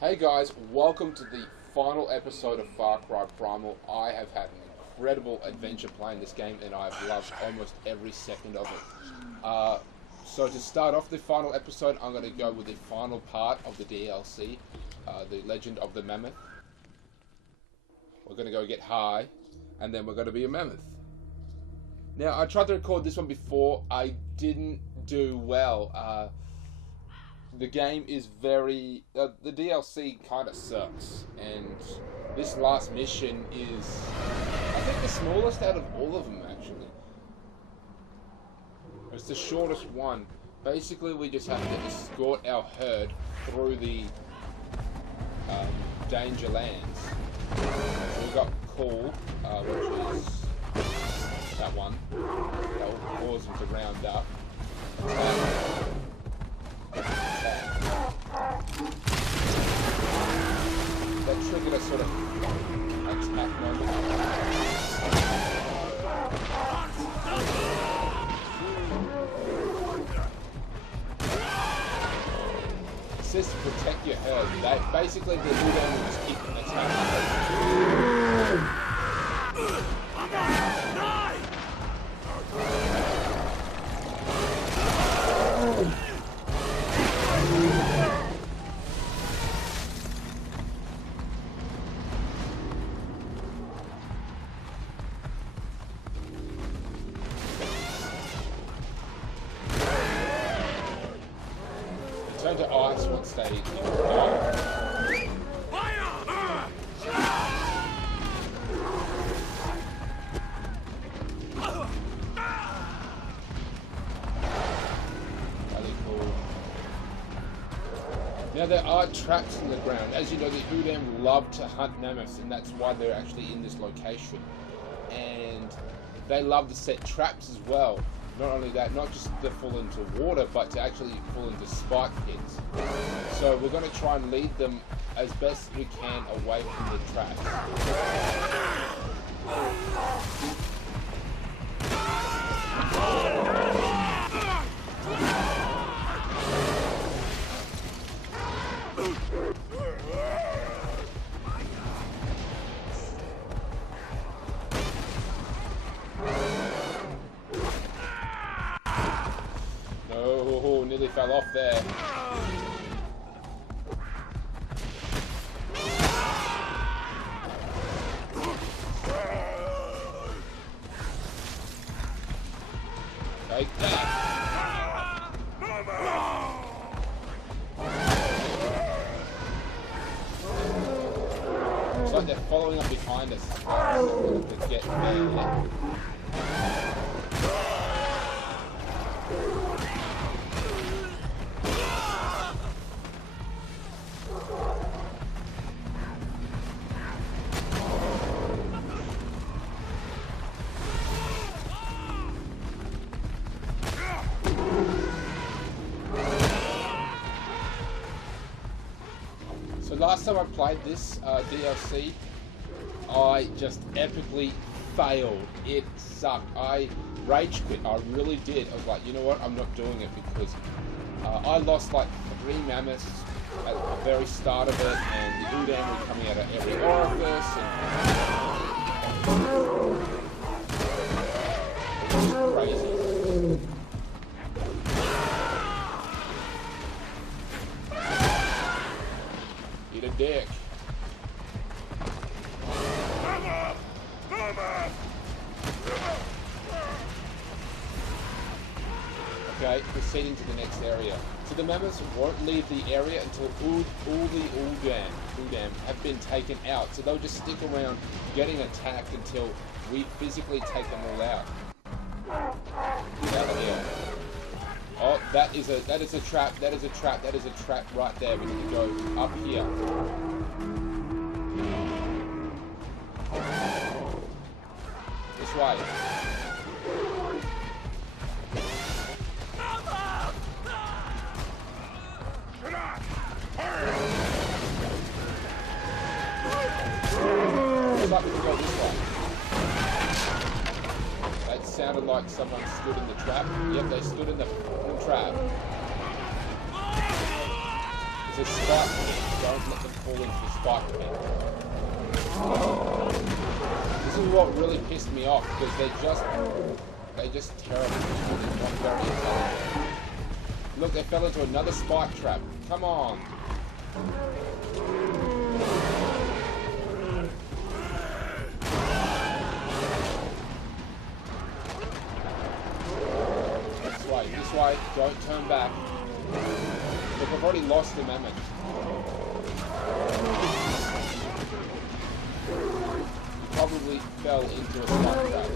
Hey guys, welcome to the final episode of Far Cry Primal. I have had an incredible adventure playing this game and I've loved almost every second of it. So to start off the final episode, I'm going to go with the final part of the DLC, the Legend of the Mammoth. We're going to go get high and then we're going to be a mammoth. Now, I tried to record this one before. I didn't do well. The game is very... the DLC kind of sucks, and this last mission is, I think, the smallest out of all of them, actually. It's the shortest one. Basically, we just have to escort our herd through the danger lands. So we've got Call, which is that one. That will cause them to round up. That triggered a sort of attack moment. It says to protect your herd. Basically, the Udon will just keep attacking. Turn to ice once they Really cool. Now there are traps in the ground. As you know, the Udam love to hunt mammoths, and that's why they're actually in this location. And they love to set traps as well. Not only that, not just to fall into water, but to actually fall into spike pits. So we're going to try and lead them as best we can away from the traps. Oh, nearly fell off there. Take that. Looks like they're following up behind us. Let's get there. So last time I played this DLC, I just epically failed. It sucked. I rage quit. I really did. I was like, you know what? I'm not doing it because I lost like 3 mammoths at the very start of it, and the Udam were coming out of every orifice. And it was crazy. Eat a dick. Okay, proceeding to the next area. So the mammoths won't leave the area until all the Udam have been taken out. So they'll just stick around getting attacked until we physically take them all out. Get out of here. Oh, that is a trap. That is a trap. That is a trap right there. We need to go up here. This way. Looks like we can go this way. That sounded like someone stood in the trap. Yep, they stood in the trap. It's a spike pit. Don't let them fall into the spike pit. This is what really pissed me off because they're just terrible. They're not very intelligent. Look, they fell into another spike trap. Come on. This way, don't turn back. Look, I've already lost the mammoth. He probably fell into a spike trap.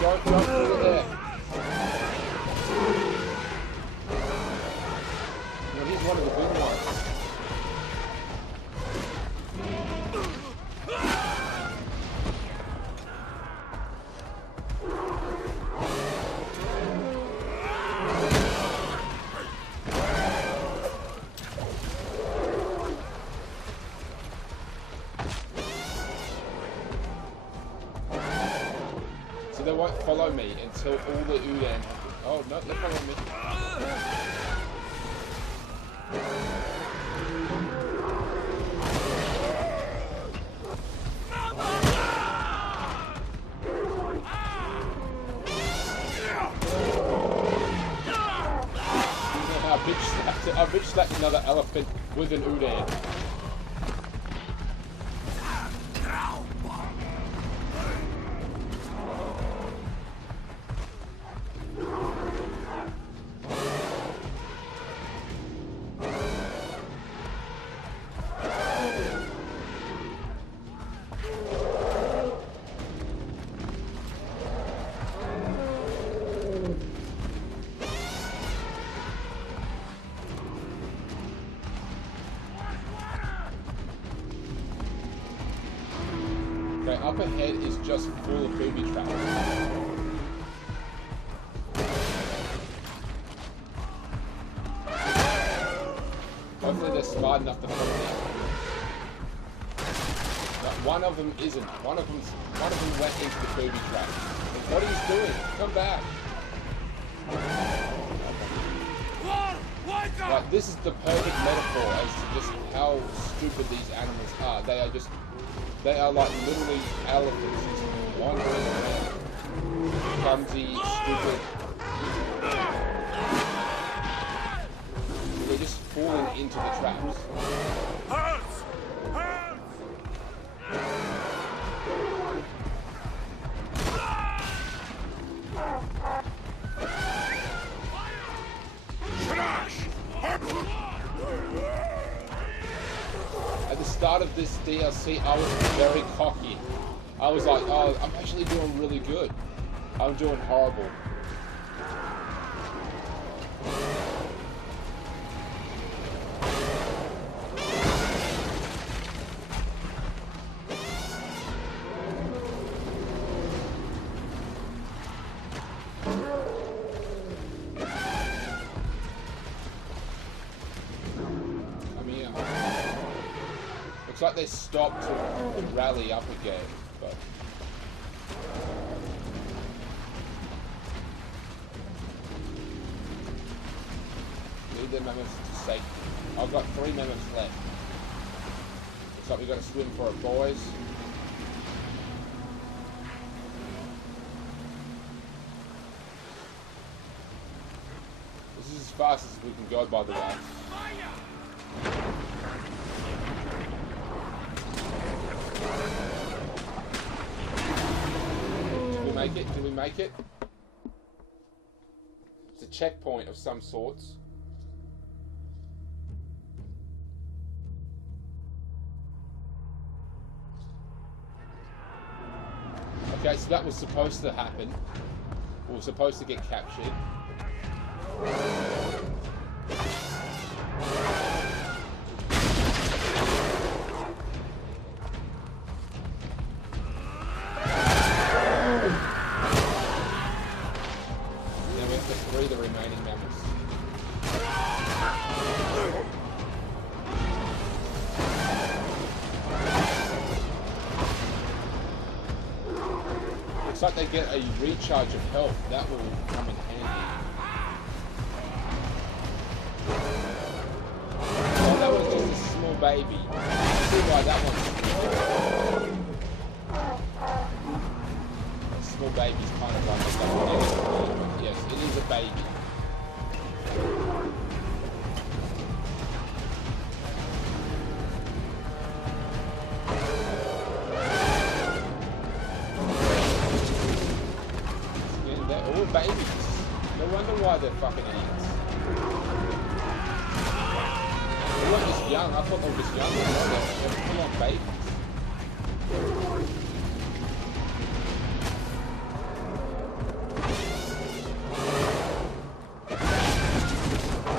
Don't put it there. No, he's one of the big ones. So they won't follow me until all the Udan. Oh no, they're following me. I bitch slapped another elephant with an Udan. Okay, up ahead is just full of booby traps. Hopefully they're smart enough to follow me. But one of them isn't. One of them went into the booby trap. What are you doing? Come back. Like, this is the perfect metaphor as to just how stupid these animals are. They are like literally elephants just wandering around. Clumsy, stupid. They're just falling into the traps. At the start of this DLC, I was very cocky. I was like, oh, I'm actually doing really good. I'm doing horrible. Looks like they stopped to rally up again, but lead their mammoths to safety. I've got 3 mammoths left. Looks like we've got to swim for it, boys. This is as fast as we can go, by the way. Did we make it? It's a checkpoint of some sorts. Okay, so that was supposed to happen. We were supposed to get captured. The remaining mammoths. Looks like they get a recharge of health. That will come in handy. Oh, that was just a small baby. I see why that one's a small baby's kind of like a yes, it is a baby. Babies. No wonder why they're fucking idiots. They weren't just young. I thought they were just young. They're full-on babies.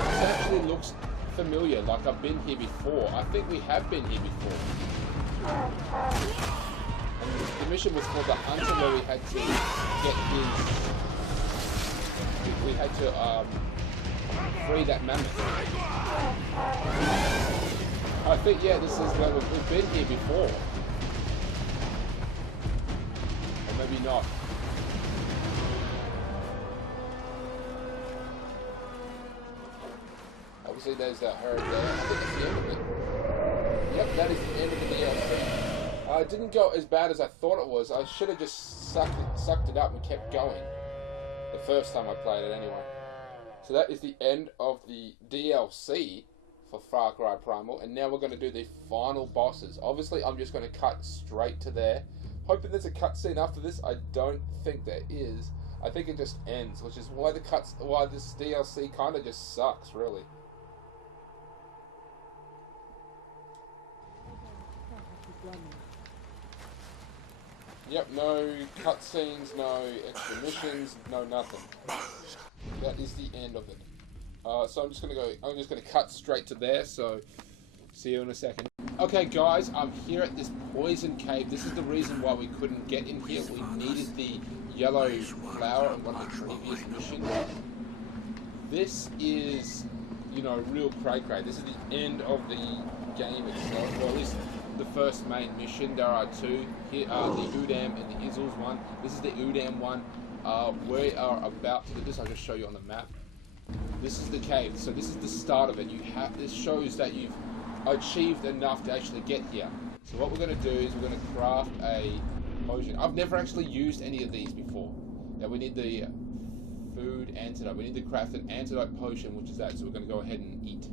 This actually looks familiar, like I've been here before. I think we have been here before. And the mission was called the Hunter, where we had to get his... We had to free that mammoth. I think, yeah, this is where we've been here before. Or maybe not. Obviously there's that herd there. I think that's the end of it. Yep, that is the end of the DLC. It didn't go as bad as I thought it was. I should have just sucked it up and kept going. The first time I played it anyway. So that is the end of the DLC for Far Cry Primal, and now we're going to do the final bosses. Obviously I'm just going to cut straight to there. Hoping there's a cutscene after this. I don't think there is. I think it just ends, which is why why this DLC kind of just sucks, really. Yep, no cutscenes, no extra missions, no nothing. That is the end of it. So I'm just gonna cut straight to there, so see you in a second. Okay guys, I'm here at this poison cave. This is the reason why we couldn't get in here. We needed the yellow flower in one of the previous missions. This is, you know, real cray-cray. This is the end of the game itself, or at least the first main mission. There are two. Here are the Udam and the Izzles one. This is the Udam one. We are about to do this. I'll just show you on the map. This is the cave. So this is the start of it. This shows that you've achieved enough to actually get here. So what we're going to do is we're going to craft a potion. I've never actually used any of these before. Now we need the food antidote. We need to craft an antidote potion, which is that. So we're going to go ahead and eat.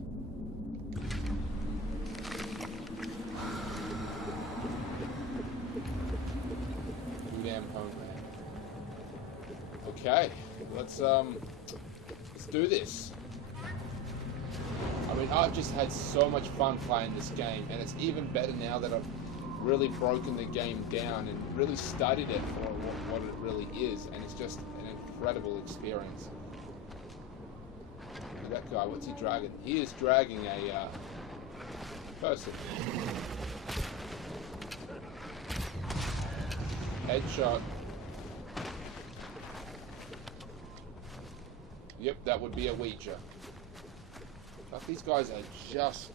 Okay, let's do this. I mean, I've just had so much fun playing this game, and it's even better now that I've really broken the game down and really studied it for what it really is, and it's just an incredible experience. Look at that guy, what's he dragging? He is dragging a person. Headshot. Yep, that would be a Ouija. But these guys are just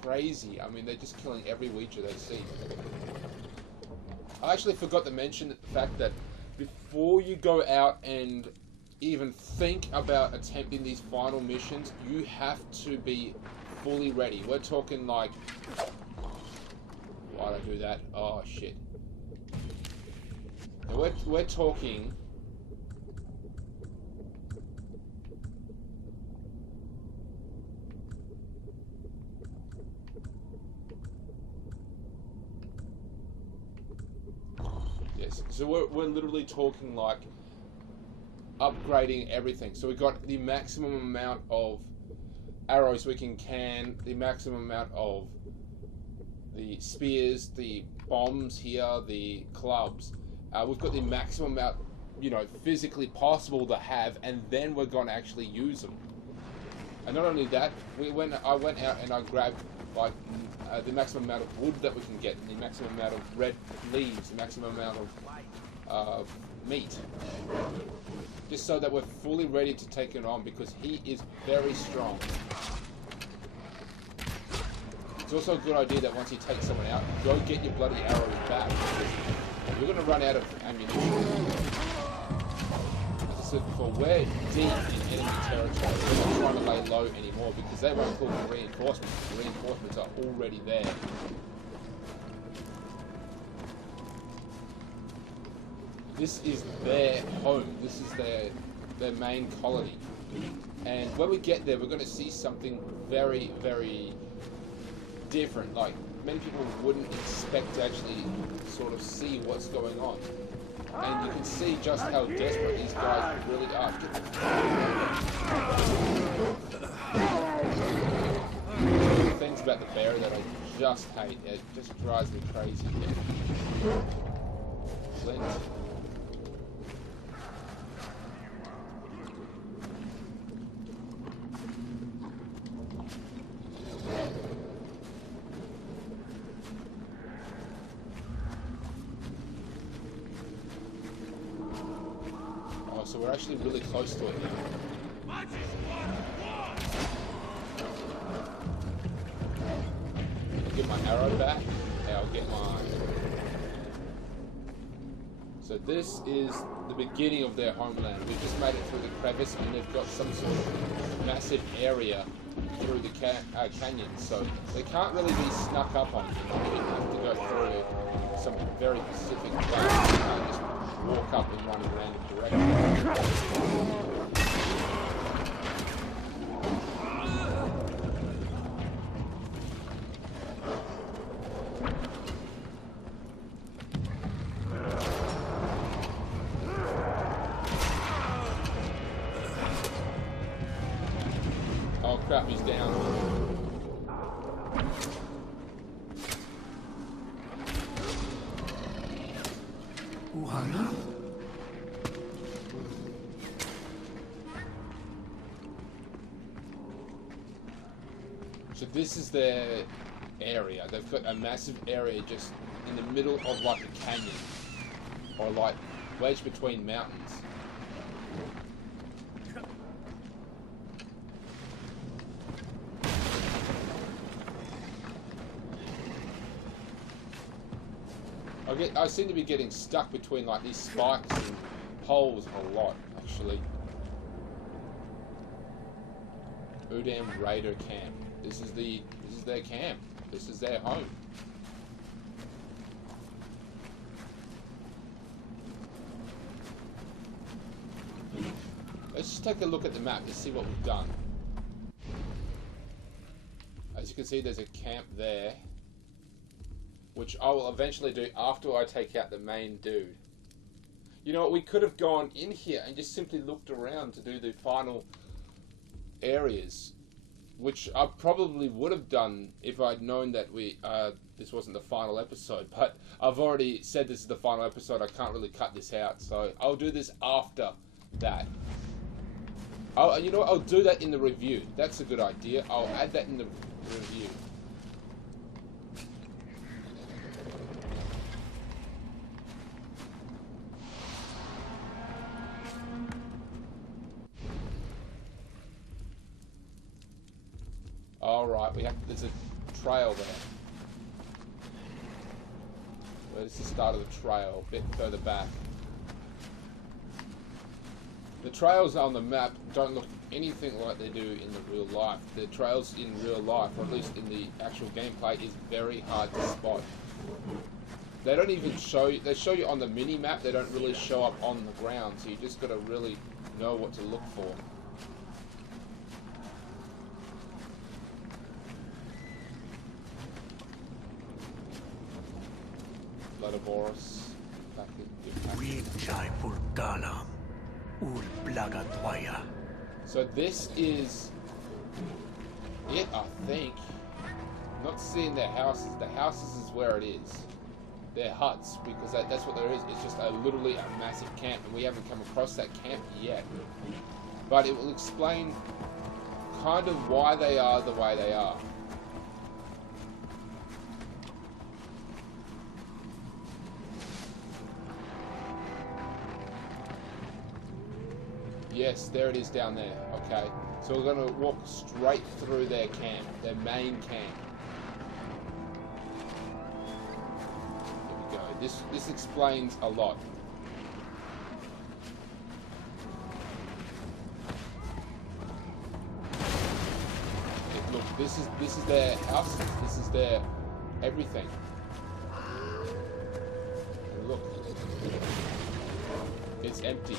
crazy. I mean, they're just killing every Ouija they see. I actually forgot to mention the fact that before you go out and even think about attempting these final missions, you have to be fully ready. We're talking like... Why'd I do that? Oh, shit. And we're talking... Yes, so we're literally talking like upgrading everything. So we've got the maximum amount of arrows we can, the maximum amount of the spears, the bombs here, the clubs. We've got the maximum amount, you know, physically possible to have, and then we're going to actually use them. And not only that, I went out and I grabbed like the maximum amount of wood that we can get, the maximum amount of red leaves, the maximum amount of meat, just so that we're fully ready to take it on, because he is very strong. It's also a good idea that once you take someone out, go get your bloody arrows back, because you're going to run out of ammunition. said before, we're deep in enemy territory. We're not trying to lay low anymore because they won't call for reinforcements. The reinforcements are already there. This is their home. This is their main colony. And when we get there, we're going to see something very, very different. Like, many people wouldn't expect to actually sort of see what's going on. And you can see just how desperate these guys really are. The things about the bear that I just hate. It just drives me crazy. Flint. So we're actually really close to it now. I'll get my arrow back. Yeah, I'll get my... So this is the beginning of their homeland. We've just made it through the crevice and they've got some sort of massive area through the canyon. So they can't really be snuck up on. You have to go through some very specific place. You can't just walk up and run in random directions. Oh crap, he's down. So this is their area. They've got a massive area just in the middle of like a canyon, or like wedged between mountains. I seem to be getting stuck between like these spikes and poles a lot, actually. Udam Raider Camp. This is their camp. This is their home. Let's just take a look at the map to see what we've done. As you can see, there's a camp there, which I will eventually do after I take out the main dude. You know what, we could have gone in here and just simply looked around to do the final areas, which I probably would have done if I'd known that this wasn't the final episode, but I've already said this is the final episode. I can't really cut this out, so I'll do this after that. You know what, I'll do that in the review. That's a good idea. I'll add that in the review. Alright, there's a trail there. Well, this is the start of the trail, a bit further back. The trails on the map don't look anything like they do in the real life. The trails in real life, or at least in the actual gameplay, is very hard to spot. They don't even show you, they show you on the mini-map, they don't really show up on the ground, so you just gotta really know what to look for. Boris. So this is it, I think. I'm not seeing their houses. The houses is where it is. Their huts, because that's what there is. It's just literally a massive camp, and we haven't come across that camp yet. But it will explain kind of why they are the way they are. Yes, there it is down there. Okay, so we're going to walk straight through their camp, their main camp. Here we go. This explains a lot. this is their houses. This is their everything. And look, it's empty,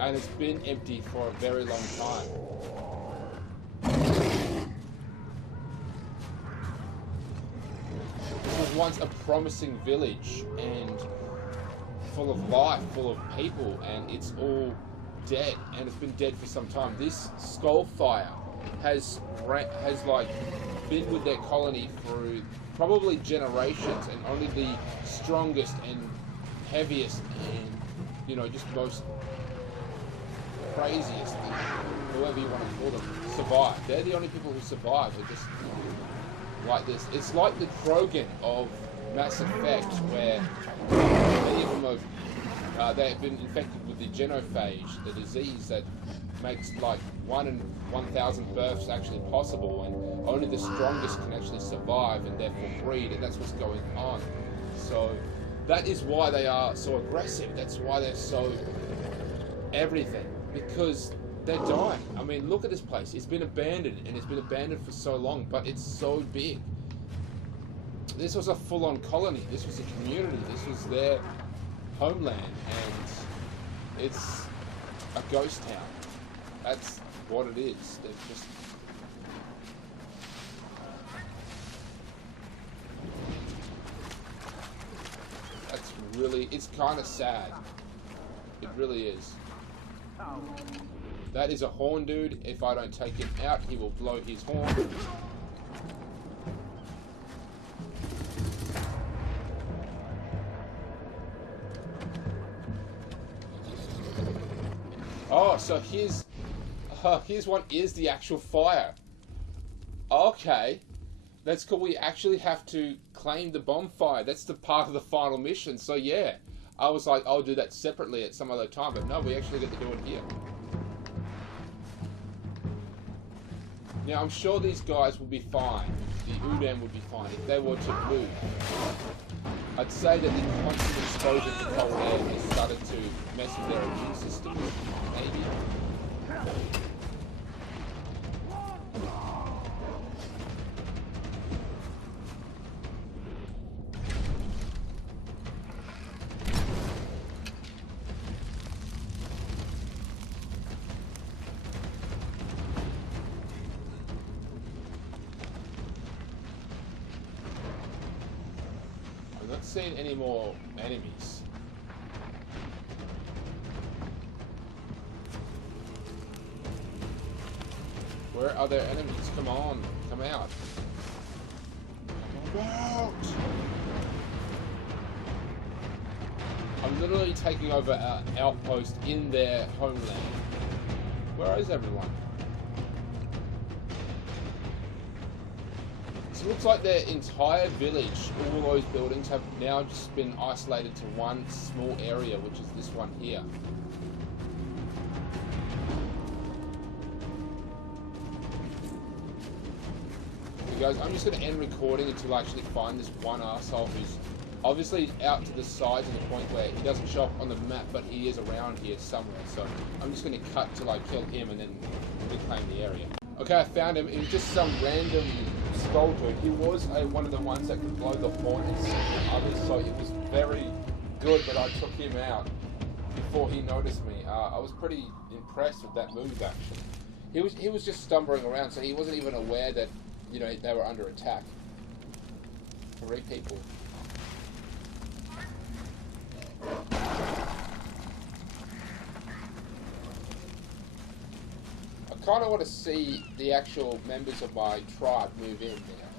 and it's been empty for a very long time. This was once a promising village and full of life, full of people, and it's all dead, and it's been dead for some time. This Skullfire has like been with their colony through probably generations, and only the strongest and heaviest and, you know, just most craziest, whoever you want to call them, survive. They're the only people who survive. They're just like this. It's like the Krogan of Mass Effect, where many of them have they have been infected with the genophage, the disease that makes like 1 in 1,000 births actually possible, and only the strongest can actually survive and therefore breed, and that's what's going on. So that is why they are so aggressive. That's why they're so everything, because they're dying. I mean, look at this place. It's been abandoned, and it's been abandoned for so long, but it's so big. This was a full-on colony. This was a community. This was their homeland, and it's a ghost town. That's what it is. They're just... That's really... It's kind of sad. It really is. That is a horn dude. If I don't take him out, he will blow his horn. Oh, so here's one is the actual fire. Okay. That's cool. We actually have to claim the bonfire. That's the part of the final mission. So yeah. I was like, I'll do that separately at some other time, but no, we actually get to do it here. Now, I'm sure these guys will be fine. The Udam would be fine if they were to move. I'd say that the constant exposure to cold air has started to mess with their immune system, maybe. I'm not seeing any more enemies. Where are their enemies? Come on, come out. Come out! I'm literally taking over an outpost in their homeland. Where is everyone? So it looks like their entire village, all those buildings, have now just been isolated to one small area, which is this one here. Okay, guys, I'm just going to end recording until I actually find this one arsehole who's obviously out to the side to the point where he doesn't show up on the map, but he is around here somewhere. So I'm just going to cut till I kill him and then reclaim the area. Okay, I found him. It was just some random skull dude. He was one of the ones that could blow the hornets and others, so it was very good that I took him out before he noticed me. I was pretty impressed with that move, actually. He was just stumbling around, so he wasn't even aware that, you know, they were under attack. 3 people. I kind of want to see the actual members of my tribe move in there.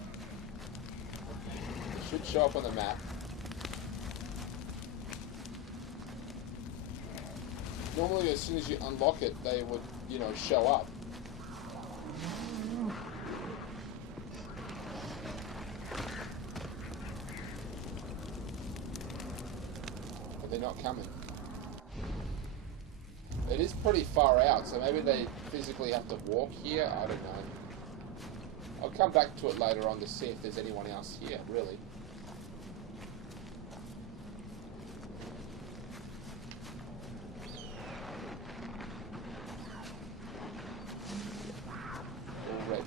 It should show up on the map. Normally, as soon as you unlock it, they would, you know, show up. But they're not coming. It is pretty far out, so maybe they physically have to walk here. I don't know. I'll come back to it later on to see if there's anyone else here, really. All red.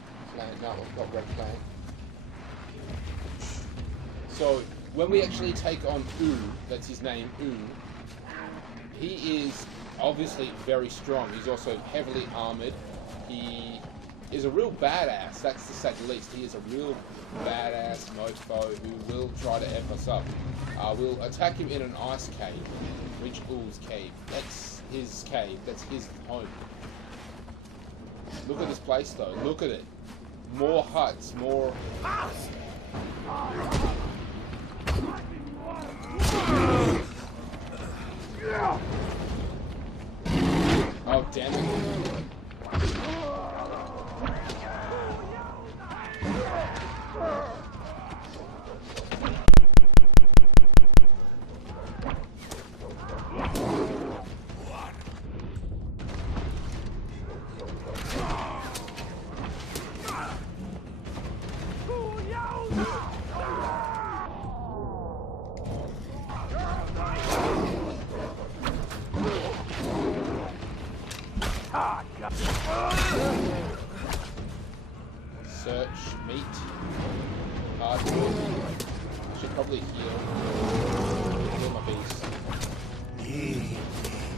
Okay. So, when we actually take on U, that's his name, U, he is obviously very strong. He's also heavily armoured. He is a real badass, that's to say the least. He is a real badass mofo who will try to F us up. We'll attack him in an ice cave, Rich Ull's cave. That's his cave, that's his home. Look at this place though, look at it. More huts, more... Oh, damn it. Search, meat, hardwood. I should probably heal my beast.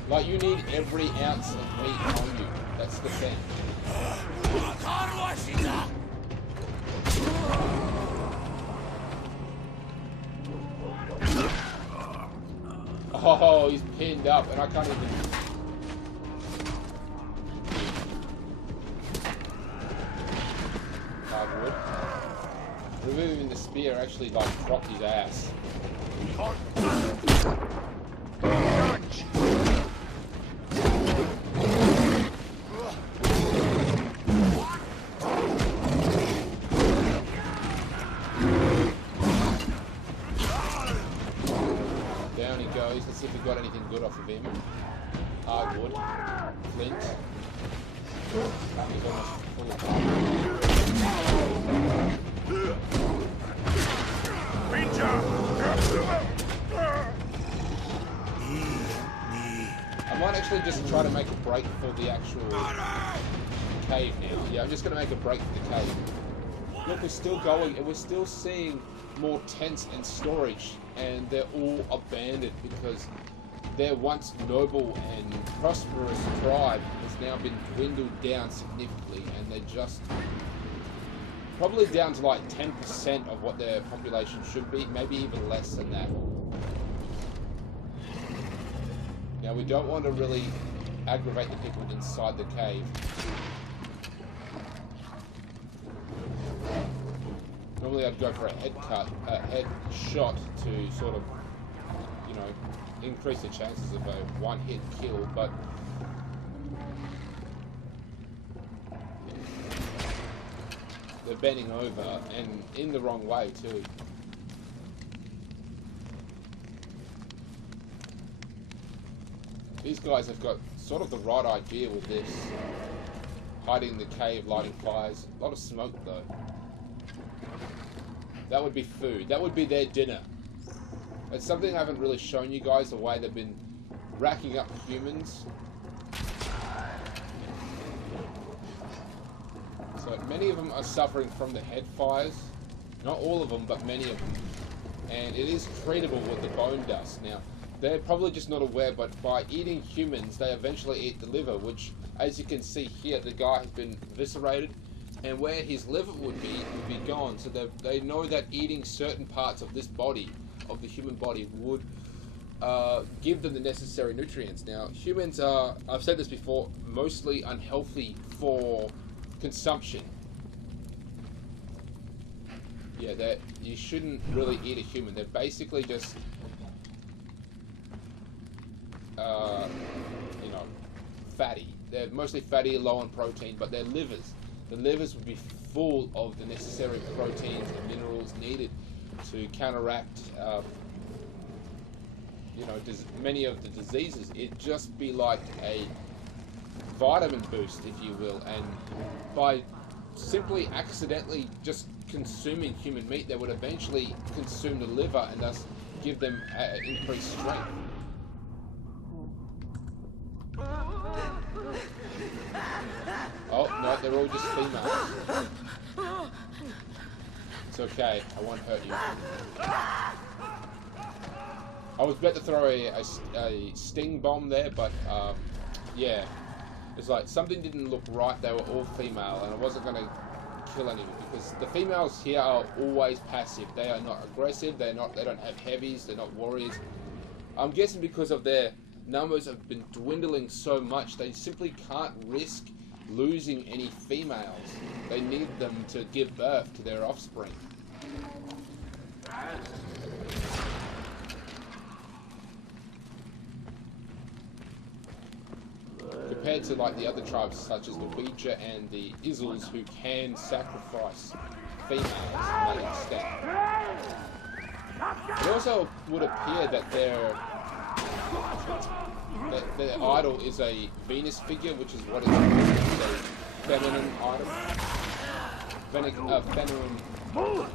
Like, you need every ounce of meat on you. That's the thing. Oh, he's pinned up and I can't even... Hardwood. Removing the spear actually like dropped his ass. Down he goes. Let's see if we got anything good off of him. Hardwood. Flint. He's almost full of armor. I might actually just try to make a break for the actual cave now. Yeah, I'm just going to make a break for the cave. Look, we're still going and we're still seeing more tents and storage, and they're all abandoned because their once noble and prosperous tribe has now been dwindled down significantly, and they're just probably down to like 10% of what their population should be, maybe even less than that. Now we don't want to really aggravate the people inside the cave. Normally I'd go for a head shot to sort of, you know, increase the chances of a one-hit kill, but they're bending over and in the wrong way too. These guys have got sort of the right idea with this. Hiding in the cave, lighting fires. A lot of smoke though. That would be food. That would be their dinner. It's something I haven't really shown you guys, the way they've been racking up humans. So many of them are suffering from the head fires. Not all of them, but many of them. And it is treatable with the bone dust. Now, they're probably just not aware, but by eating humans, they eventually eat the liver, which, as you can see here, the guy has been eviscerated, and where his liver would be gone. So they know that eating certain parts of this body, of the human body, would give them the necessary nutrients. Now, humans are, I've said this before, mostly unhealthy for consumption. Yeah, you shouldn't really eat a human. They're basically just, you know, fatty. They're mostly fatty, low on protein, but their livers. The livers would be full of the necessary proteins and minerals needed to counteract, you know, many of the diseases. It'd just be like a vitamin boost, if you will, and by simply accidentally just consuming human meat, they would eventually consume the liver and thus give them increased strength. Oh, no, they're all just females. It's okay. I won't hurt you. I was about to throw a sting bomb there, but yeah. It's like something didn't look right. They were all female, and I wasn't going to kill any of them because the females here are always passive. They are not aggressive. They don't have heavies. They're not warriors. I'm guessing because of their numbers have been dwindling so much, they simply can't risk losing any females. They need them to give birth to their offspring. Compared to like the other tribes such as the Ouija and the Izzles who can sacrifice females to that extent. It also would appear that their idol is a Venus figure, which is what it is, a feminine idol. Feminine idol.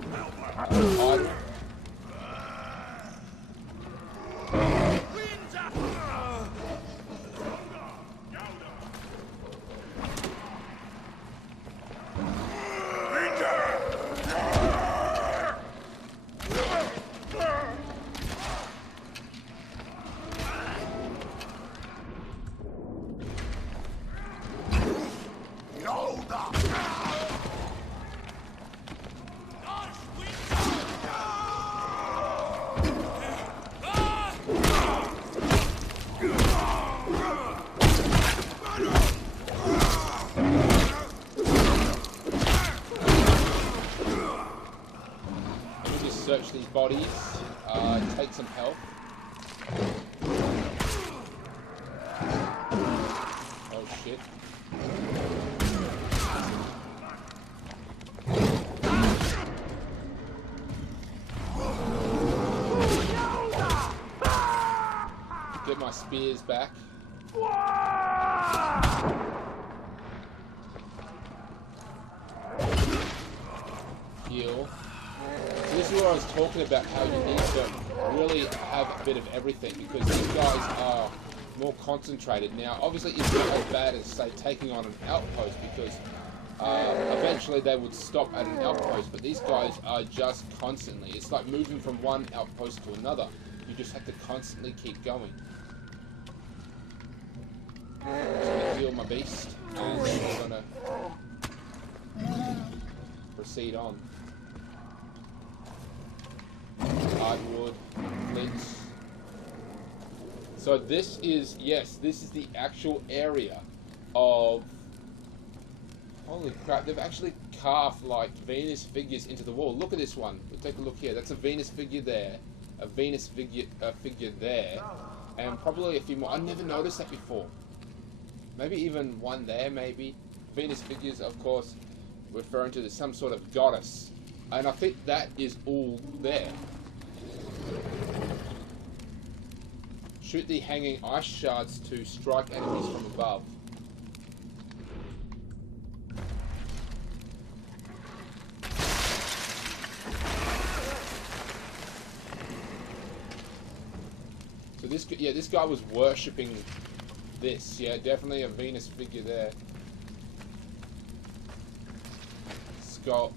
Search these bodies, take some health. Oh shit. Get my spears back. Heal. This is what I was talking about, how you need to really have a bit of everything, because these guys are more concentrated. Now, obviously, it's not as bad as, say, taking on an outpost, because eventually they would stop at an outpost, but these guys are just constantly. It's like moving from one outpost to another. You just have to constantly keep going. I'm just going to heal my beast, and then we're going to proceed on. Hardwood, flints. So this is, yes, this is the actual area of... Holy crap, they've actually carved like Venus figures into the wall. Look at this one. We'll take a look here. That's a Venus figure there. A Venus figure there. And probably a few more. I never noticed that before. Maybe even one there, maybe. Venus figures, of course, referring to some sort of goddess. And I think that is all there. Shoot the hanging ice shards to strike enemies from above. So this guy was worshipping this. Yeah, definitely a Venus figure there. Skull.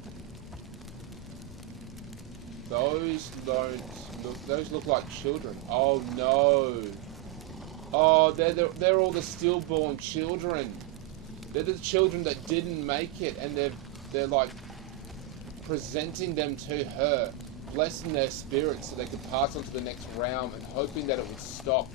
Those look like children. Oh no! Oh, they're all the stillborn children. They're the children that didn't make it, and they're like presenting them to her, blessing their spirits so they could pass on to the next realm, and hoping that it would stop.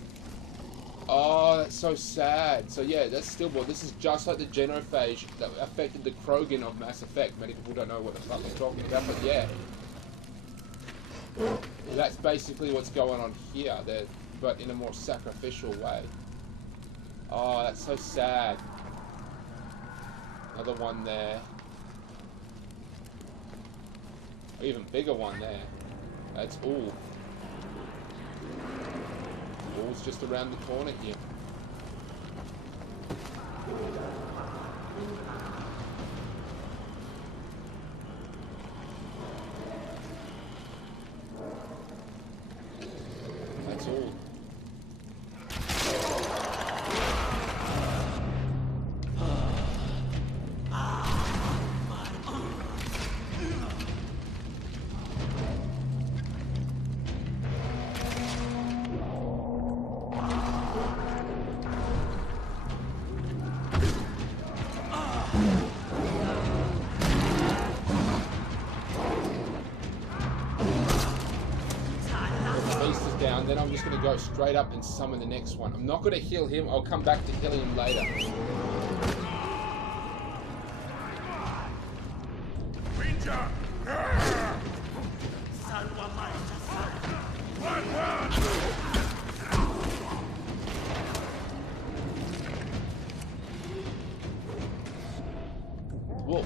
Oh, that's so sad. So yeah, that's stillborn. This is just like the genophage that affected the Krogan of Mass Effect. Many people don't know what the fuck I'm talking about, but yeah. That's basically what's going on here, but in a more sacrificial way. Oh, that's so sad. Another one there. Even bigger one there. That's all. All's just around the corner here. That's all. down. Then I'm just going to go straight up and summon the next one. I'm not going to heal him. I'll come back to healing him later. Whoa.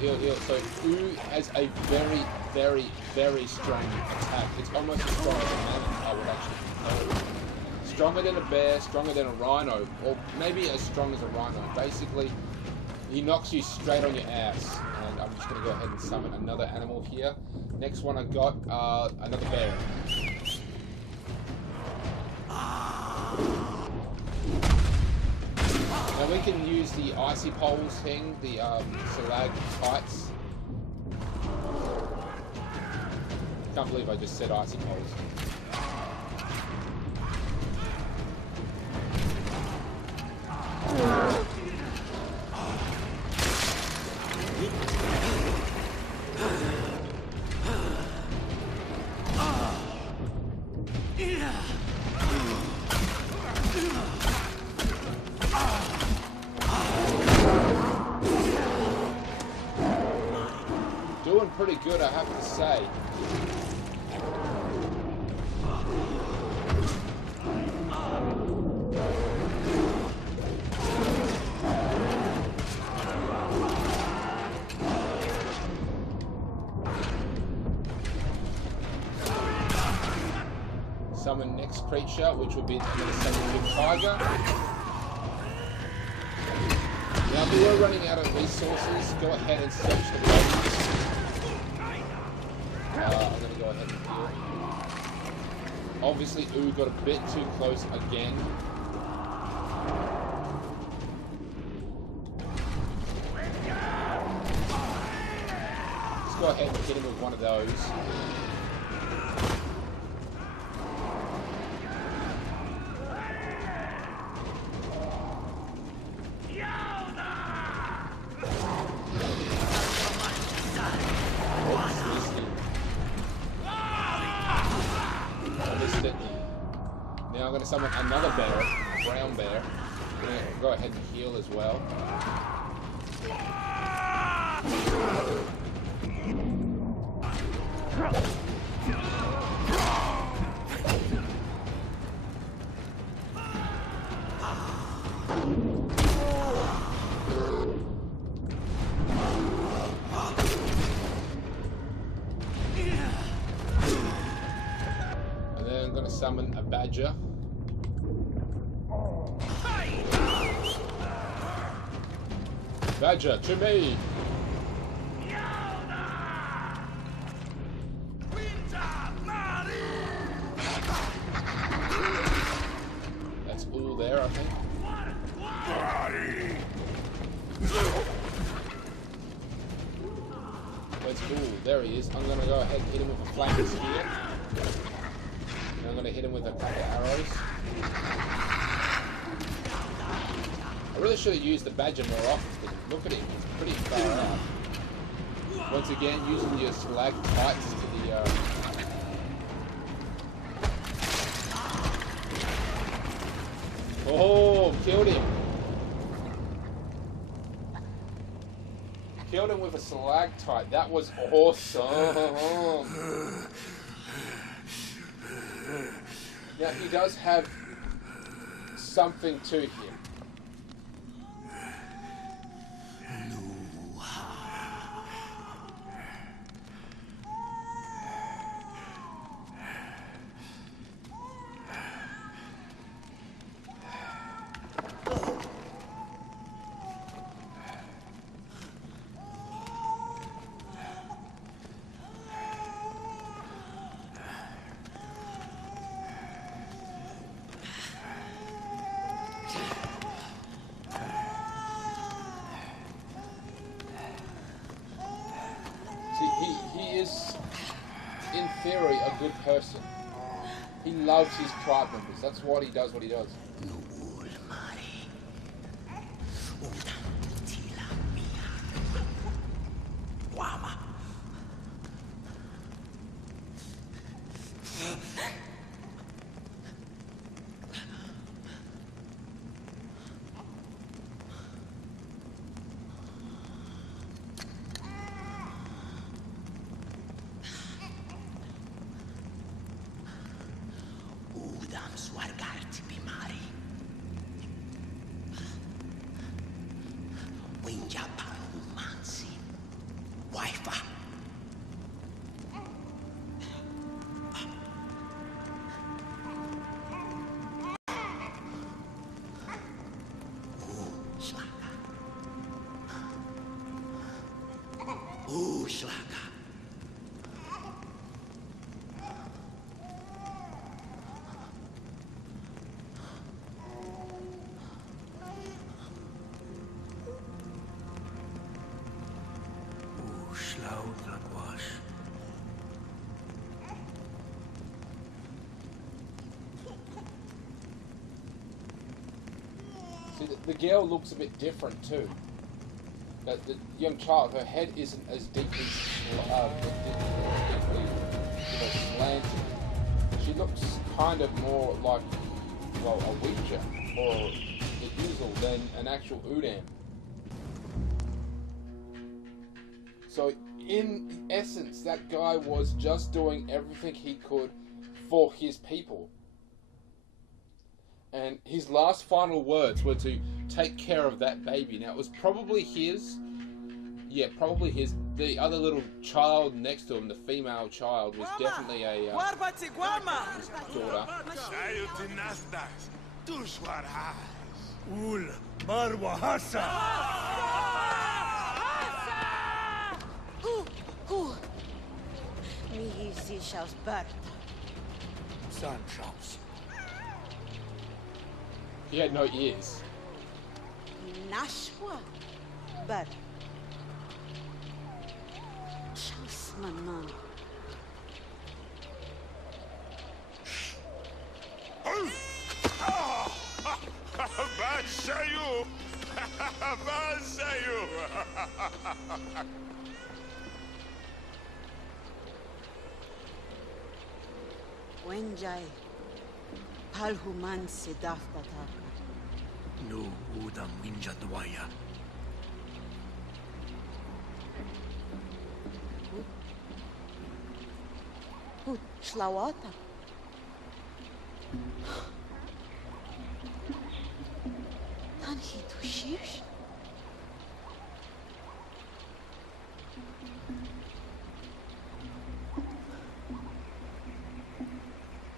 Heal. So Ooh has a very, very, very strong attack. It's almost as strong as a mammoth, I would actually know. Stronger than a bear, stronger than a rhino, or maybe as strong as a rhino. Basically, he knocks you straight on your ass. And I'm just going to go ahead and summon another animal here. Next one I got, another bear. Now we can use the icy poles thing, the stalactites. Can't believe I just said icy poles. Doing pretty good, I have to say. Summon next creature, which will be another saber-tooth tiger. Now, if we were running out of resources, go ahead and search the bodies. I'm going to go ahead and heal. Obviously, Ooh got a bit too close again. Let's go ahead and hit him with one of those. Now I'm going to summon another bear, a brown bear. I'm going to go ahead and heal as well. And then I'm going to summon a badger. Badger, to me! That's all there, I think. Where's Ooh? There he is. I'm going to go ahead and hit him with a flank spear. And I'm going to hit him with a couple of arrows. I really should have used the badger more often. Look at him, he's pretty far out. Once again, using your stalactites to the Oh, killed him. Killed him with a stalactite. That was awesome. Now, he does have something to him. He is, in theory, a good person. He loves his tribe members. That's why he does what he does. See, the girl looks a bit different too. The young child, her head isn't as deeply, slanted. She looks kind of more like, well, a Ouija or a Uzel than an actual Udam. So, in essence, that guy was just doing everything he could for his people. And his last final words were to take care of that baby. Now, it was probably his. Yeah, probably his. The other little child next to him, the female child, was definitely a his daughter. He had no ears. Nashwa, but Shasmanan. Basayu! Basayu! Wenjai, Palhuman Siddhartha. No udam winja dwaya. Hut Shlawata. Tanhi Tushish.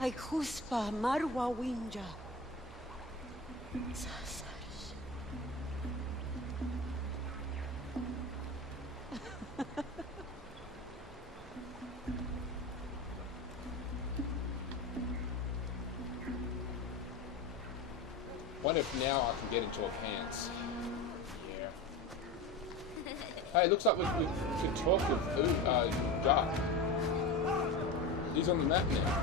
Ay Huspa Marwa Winja. What if now I can get into her pants? Yeah. Hey, looks like we can talk with Duck. He's on the map now.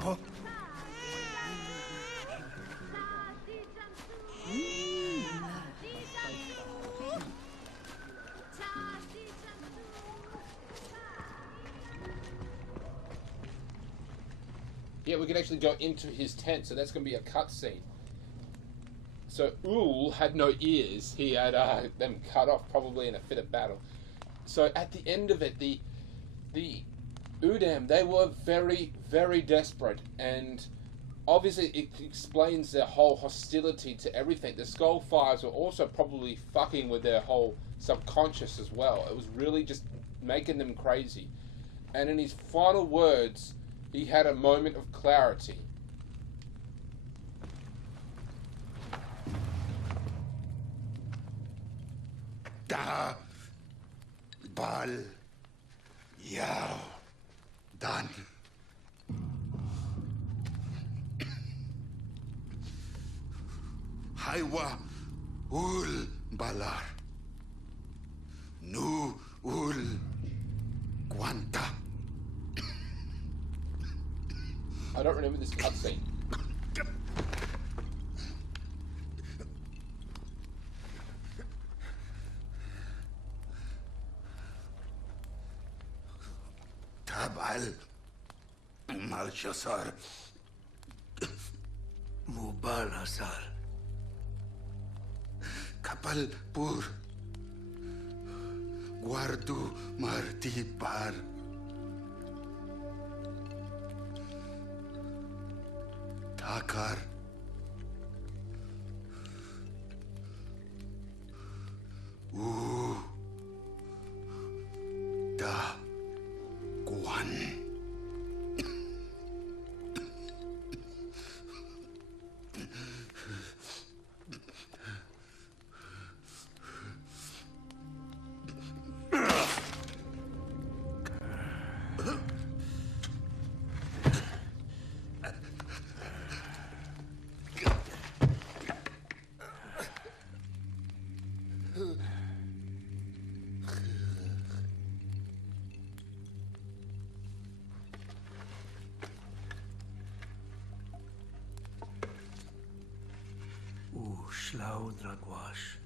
Huh? Yeah, we can actually go into his tent, so that's going to be a cutscene. So Ul had no ears. He had them cut off, probably in a fit of battle. So at the end of it, the Udam, they were very, very desperate, and obviously it explains their whole hostility to everything. The Skull Fives were also probably fucking with their whole subconscious as well. It was really just making them crazy. And in his final words, he had a moment of clarity. Da Bal Yao Dan Haiwa Ul Balar Nu ul quanta. I don't remember this cutscene. Tabal Malchasar. Mubal Hasar. Kapal pur. Guardu martipar. Takar. Da Guan. Shlau Dragwash.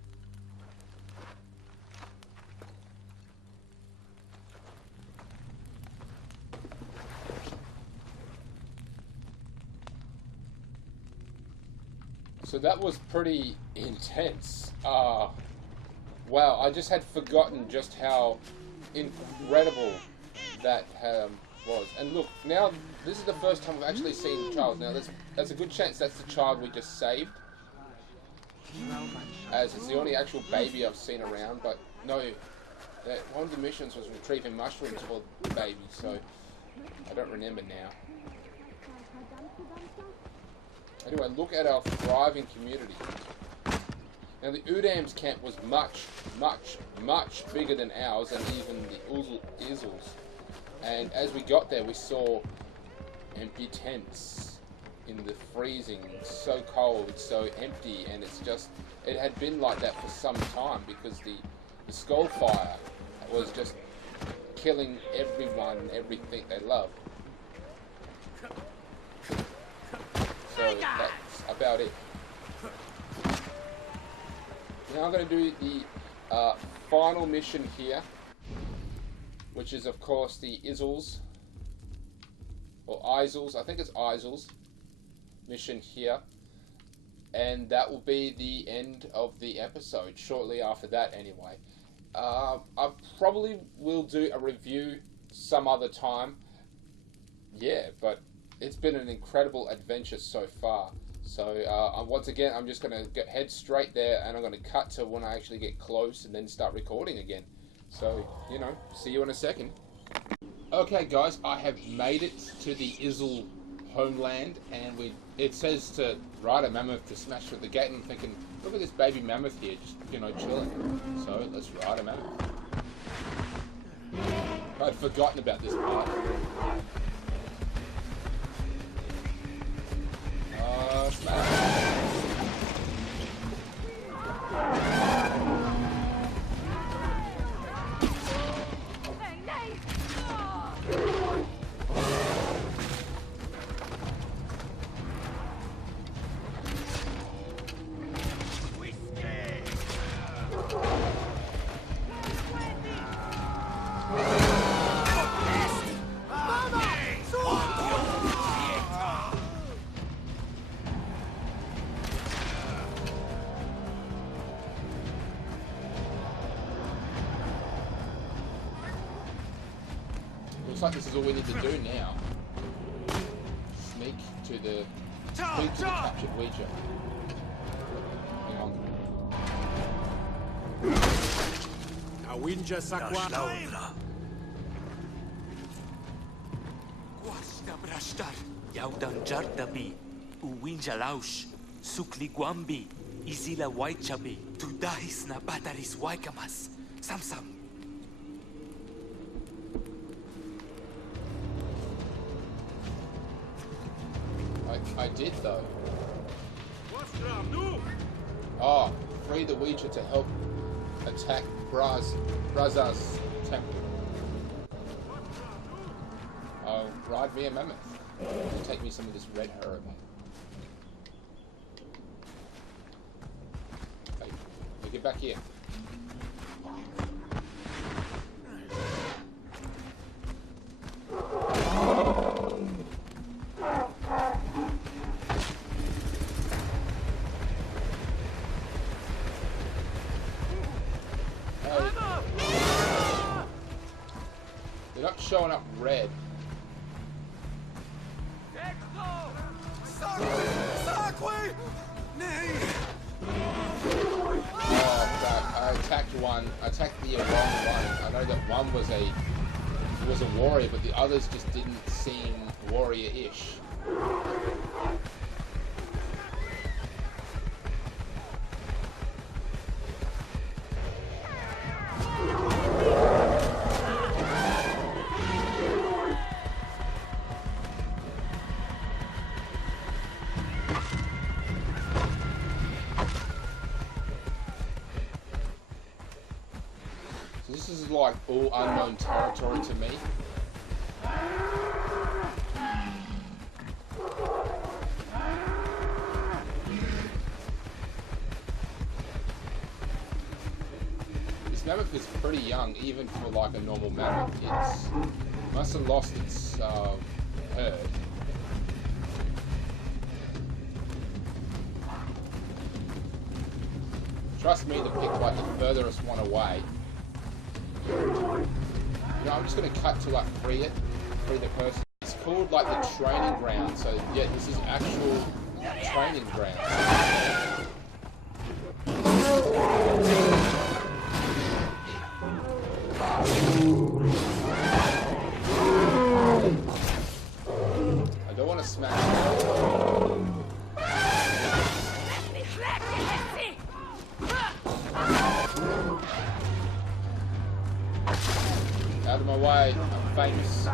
So that was pretty intense. Wow, I just had forgotten just how incredible that was. And look, now this is the first time I've actually seen the child. Now that's a good chance that's the child we just saved, as it's the only actual baby I've seen around. But no, one of the missions was retrieving mushrooms for the baby, so I don't remember now. Anyway, look at our thriving community. Now the Udam's camp was much, much, much bigger than ours, and even the Izzles. And as we got there, we saw empty tents in the freezing, so cold, so empty, and it had been like that for some time because the skull fire was just killing everyone and everything they loved. So that's about it. Now I'm going to do the final mission here, which is of course the Izzles, or Izzles, I think it's Izzles mission here, and that will be the end of the episode, shortly after that anyway. I probably will do a review some other time, yeah, but it's been an incredible adventure so far. So once again, I'm just going to head straight there, and I'm going to cut to when I actually get close and then start recording again. So, you know, see you in a second. Okay guys, I have made it to the Izzle homeland, and it says to ride a mammoth to smash through the gate, and I'm thinking, look at this baby mammoth here, just, you know, chilling. So let's ride a mammoth. I'd forgotten about this part. Smash. Looks like this is all we need to do now. Sneak to the captured Ouija. Hang on. Awinja Sakwa. Guasta brashtar, yaudan jardabi, uwinja laush, sukli guambi, izila waichabi, tudahis na bataris waikamas, samsam. I did though. Oh, free the Ouija to help attack Brazza's temple. I'll ride me a mammoth. And take me some of this red herb. Okay, we get back here. They're not showing up red. Oh crap, I attacked one. I attacked the wrong one. I know that one was a warrior, but the others just didn't seem warrior-ish. This is like all unknown territory to me. This mammoth is pretty young, even for like a normal mammoth. It must have lost its herd. Trust me to pick like the furthest one away. You know, I'm just going to cut to like free the person. It's called like the training ground, so yeah, this is actual training ground. I don't want to smash it. Out of my way, I'm famous.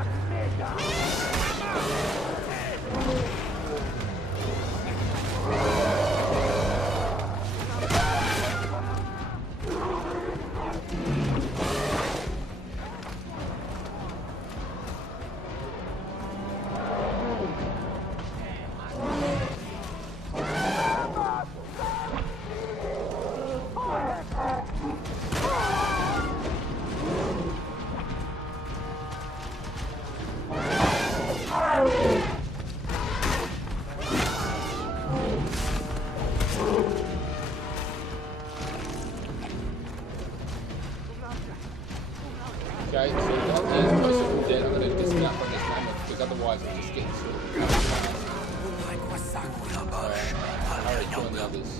Okay, so that is most of them dead. I'm going to dismount from this mammoth because otherwise I'm just getting sort of... Alright, killing the others.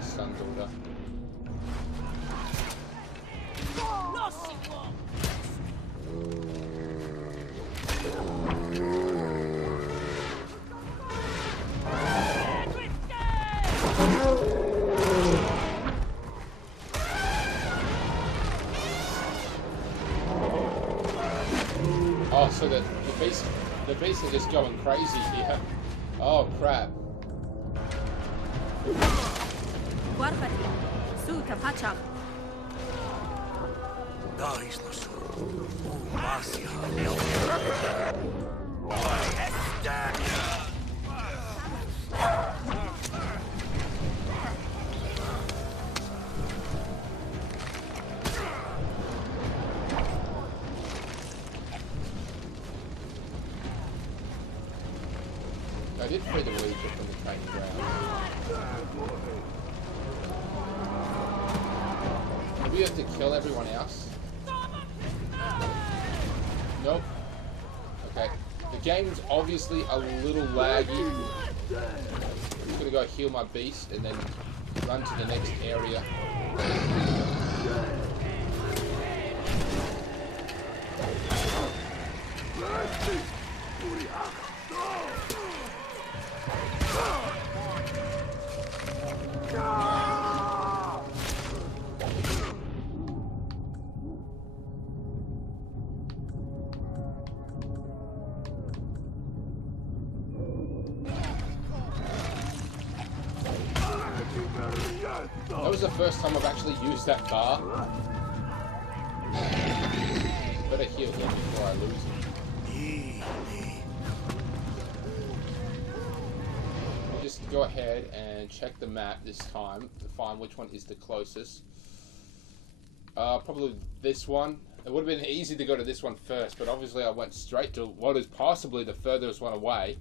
Son, daughter. Oh, so the beasts are just going crazy here. Oh crap. I did free the Legion from the training ground. Do we have to kill everyone else? Nope. Okay. The game's obviously a little laggy. I'm just gonna go heal my beast and then run to the next area. That was the first time I've actually used that bar. Better heal him before I lose him. I'll just go ahead and check the map this time to find which one is the closest. Probably this one. It would have been easy to go to this one first, but obviously I went straight to what is possibly the furthest one away.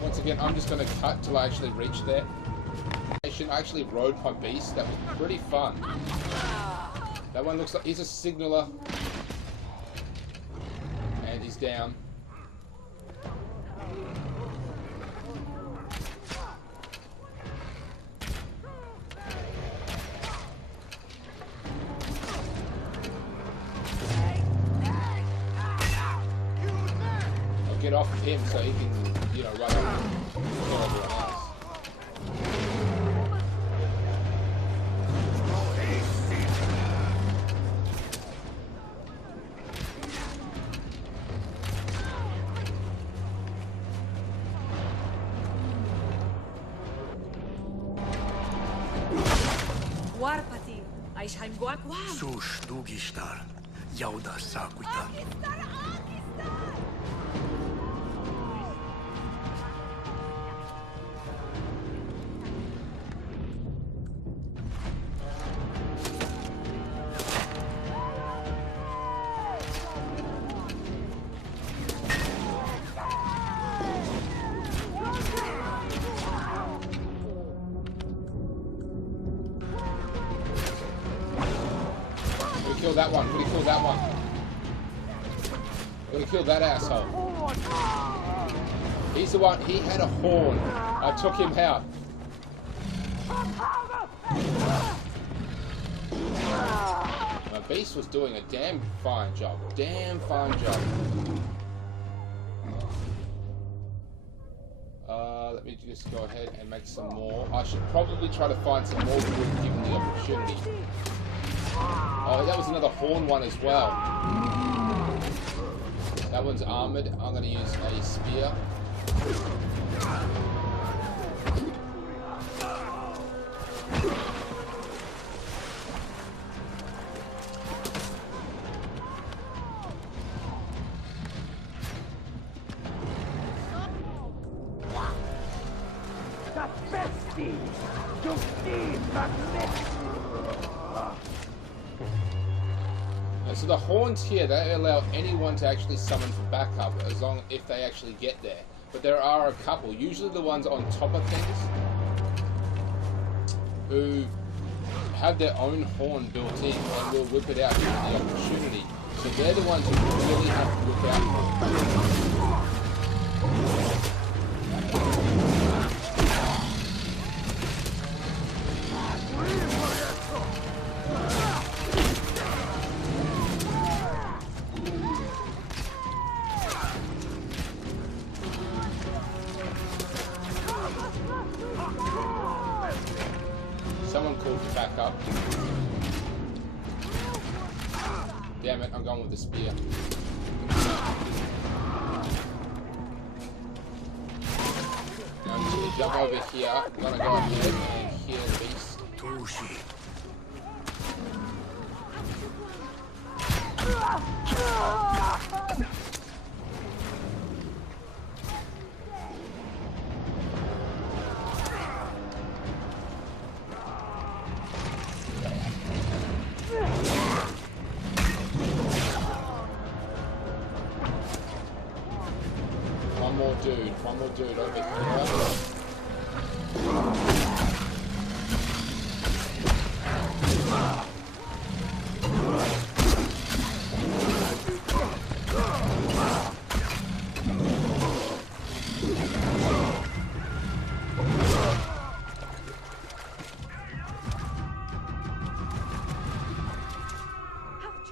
Once again, I'm just going to cut till I actually reach there. I actually rode my beast. That was pretty fun. That one looks like he's a signaler. And he's down. I'll get off of him so he can, you know, run over everyone else. Warpati, Aishaim Guakwam. Sush Dugistar, Yauda Sakwita. Kill that one. Gotta kill that one. Gotta kill that asshole. He's the one. He had a horn. I took him out. My beast was doing a damn fine job. Damn fine job. Let me just go ahead and make some more. I should probably try to find some more wood given the opportunity. Oh, that was another horn one as well. That one's armored. I'm going to use a spear. So the horns here, they allow anyone to actually summon for backup as long if they actually get there. But there are a couple, usually the ones on top of things, who have their own horn built in and will whip it out given the opportunity. So they're the ones who really have to look out for. Someone called for backup. Damn it, I'm going with the spear. I'm just gonna jump over here. I'm gonna go ahead and heal the beast. Tushi. One more dude over here.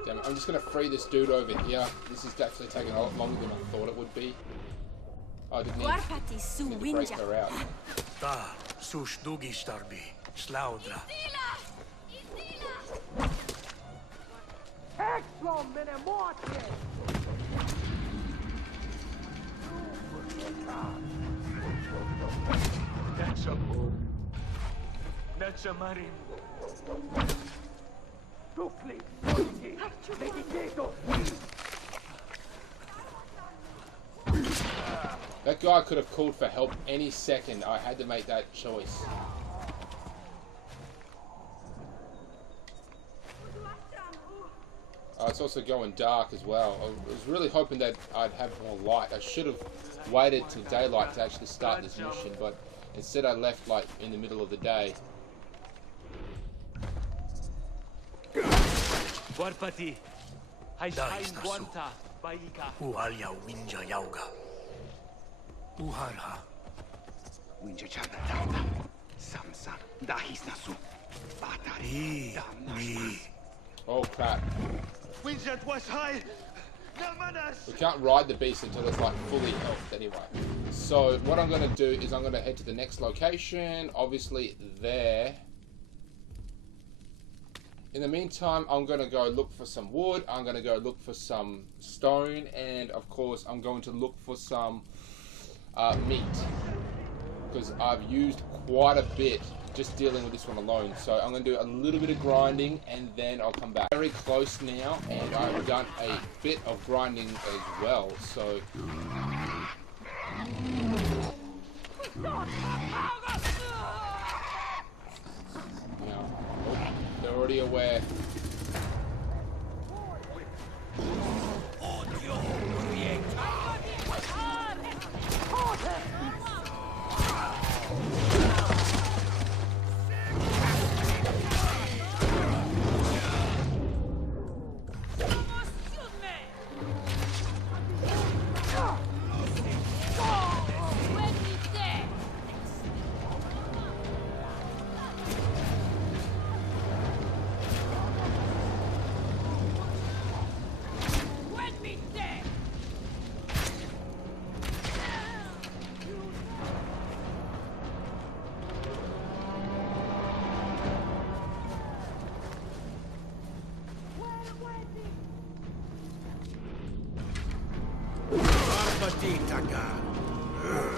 Damn it, I'm just gonna free this dude over here. This is definitely taking a lot longer than I thought it would be. I didn't need to break her out. Ta, Sush Dugistarbi, Slaudra. Nachamarin. That guy could have called for help any second. I had to make that choice. It's also going dark as well. I was really hoping that I'd have more light. I should have waited till daylight to actually start this mission, but instead I left like in the middle of the day. Warpati. Dahis na su. Uhalya winja yauga. Uharha. Winja chana data. Samsam dahis nasu. Batari. Me. Oh crap. Winja was high. We can't ride the beast until it's like fully health anyway. So what I'm going to do is I'm going to head to the next location. Obviously there. In the meantime, I'm going to go look for some wood. I'm going to go look for some stone. And of course, I'm going to look for some meat. Because I've used quite a bit just dealing with this one alone. So I'm going to do a little bit of grinding and then I'll come back. Very close now, and I've done a bit of grinding as well. So now, they're already aware.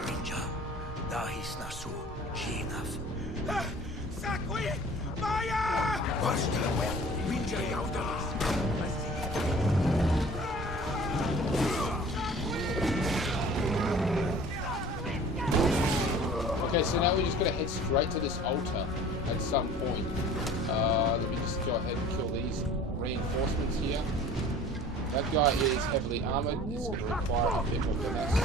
Winja. Dahis na su. Shinaf. Sakwi! Maya! Basta! Winja yauda. Okay, so now we're just going to head straight to this altar at some point. Let me just go ahead and kill these reinforcements here. That guy is heavily armored. It's going to require a bit more finesse.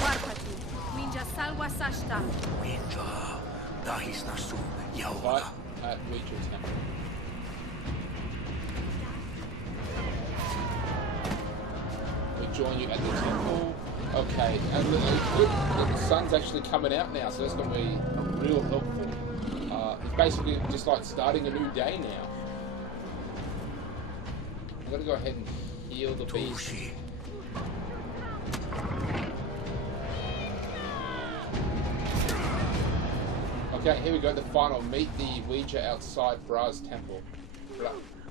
Warpati. Minja salwa sashta. Winja. Dahis na su. Fight Yauga. at Ouija Temple. Join you at the temple. Okay, and the sun's actually coming out now, so that's going to be real helpful. It's basically just like starting a new day now. I'm going to go ahead and heal the beast. Tushi. Okay, here we go, the final. Meet the Ouija outside Bra's temple.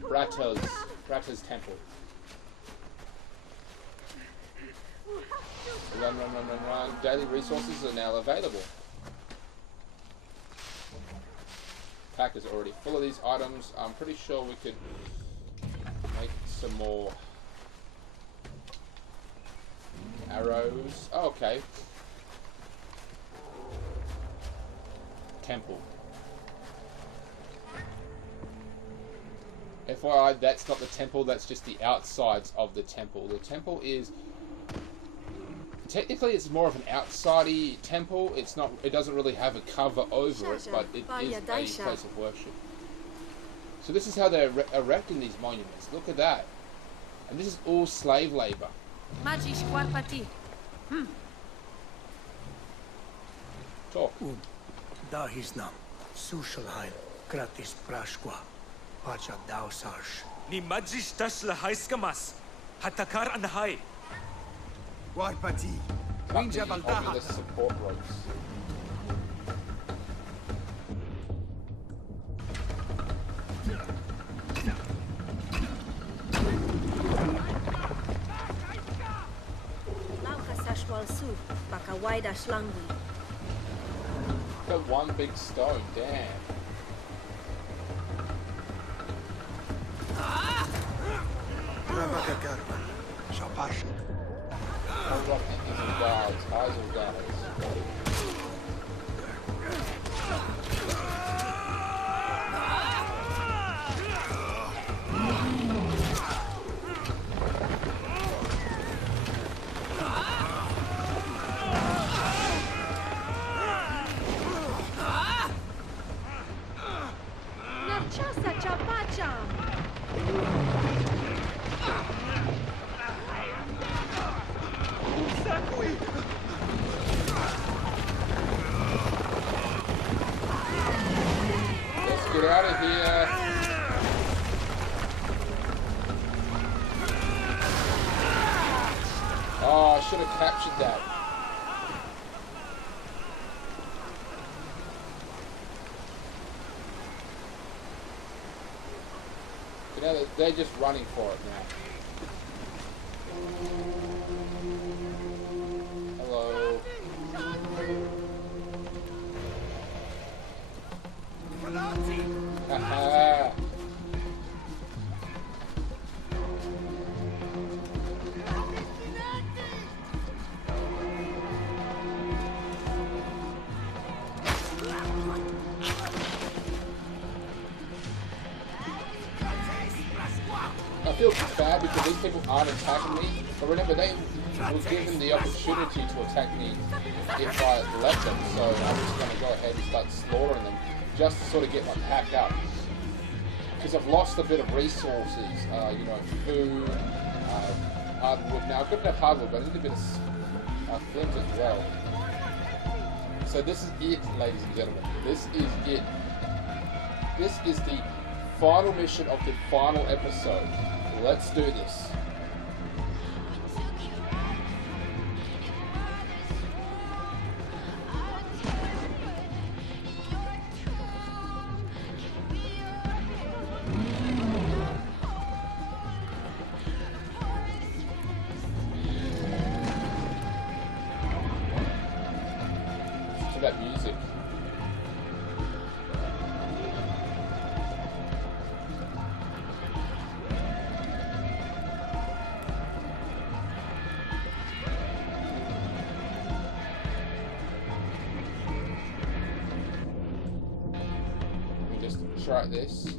Brata's temple. Run, run, run, run, run. Daily resources are now available. Pack is already full of these items. I'm pretty sure we could make some more arrows. Oh, okay. Temple. FYI, that's not the temple, that's just the outsides of the temple. The temple is... Technically, it's more of an outside-y temple. It's not. It doesn't really have a cover over it, but it is a place of worship. So this is how they're erecting these monuments. Look at that, and this is all slave labor. Magish Warpati. Talk. Dahis nam. Sushalheim. Kratis prashqua. Pacha dausarsh. Ni majish tash lahaiskamas. Hatakar anahai. Warpati. Winja Baldaha. Support ropes. wal sud, bakawaida shlangwi. Got one big stone, damn. Shabash. I'll drop enemies and guards, eyes or guards. Narchasa chapacha! Let's get out of here. Oh, I should have captured that. You know, they're just running for it now. Hello. Haha. I feel bad because these people aren't attacking me, but remember they will give them the opportunity to attack me if I let them, so I'm just going to go ahead and start slaughtering them just to sort of get my pack up. Because I've lost a bit of resources, you know, food, hardwood. Now I've got enough hardwood, but I need a bit of flint as well. So this is it, ladies and gentlemen. This is it. This is the final mission of the final episode. Let's do this. Listen to that music. Just try this.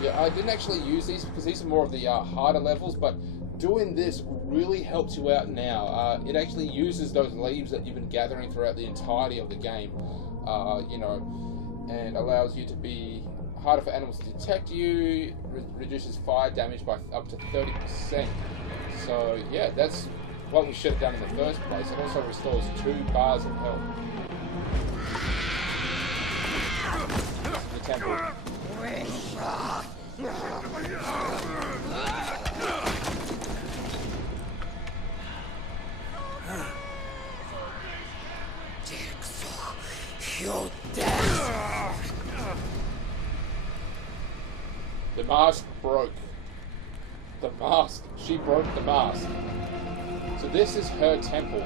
Yeah, I didn't actually use these because these are more of the harder levels, but doing this really helps you out now. It actually uses those leaves that you've been gathering throughout the entirety of the game, you know, and allows you to be harder for animals to detect you, reduces fire damage by up to 30%. So yeah, that's what we should have done in the first place. It also restores 2 bars of health. The temple. The mask broke. The mask. She broke the mask. So this is her temple,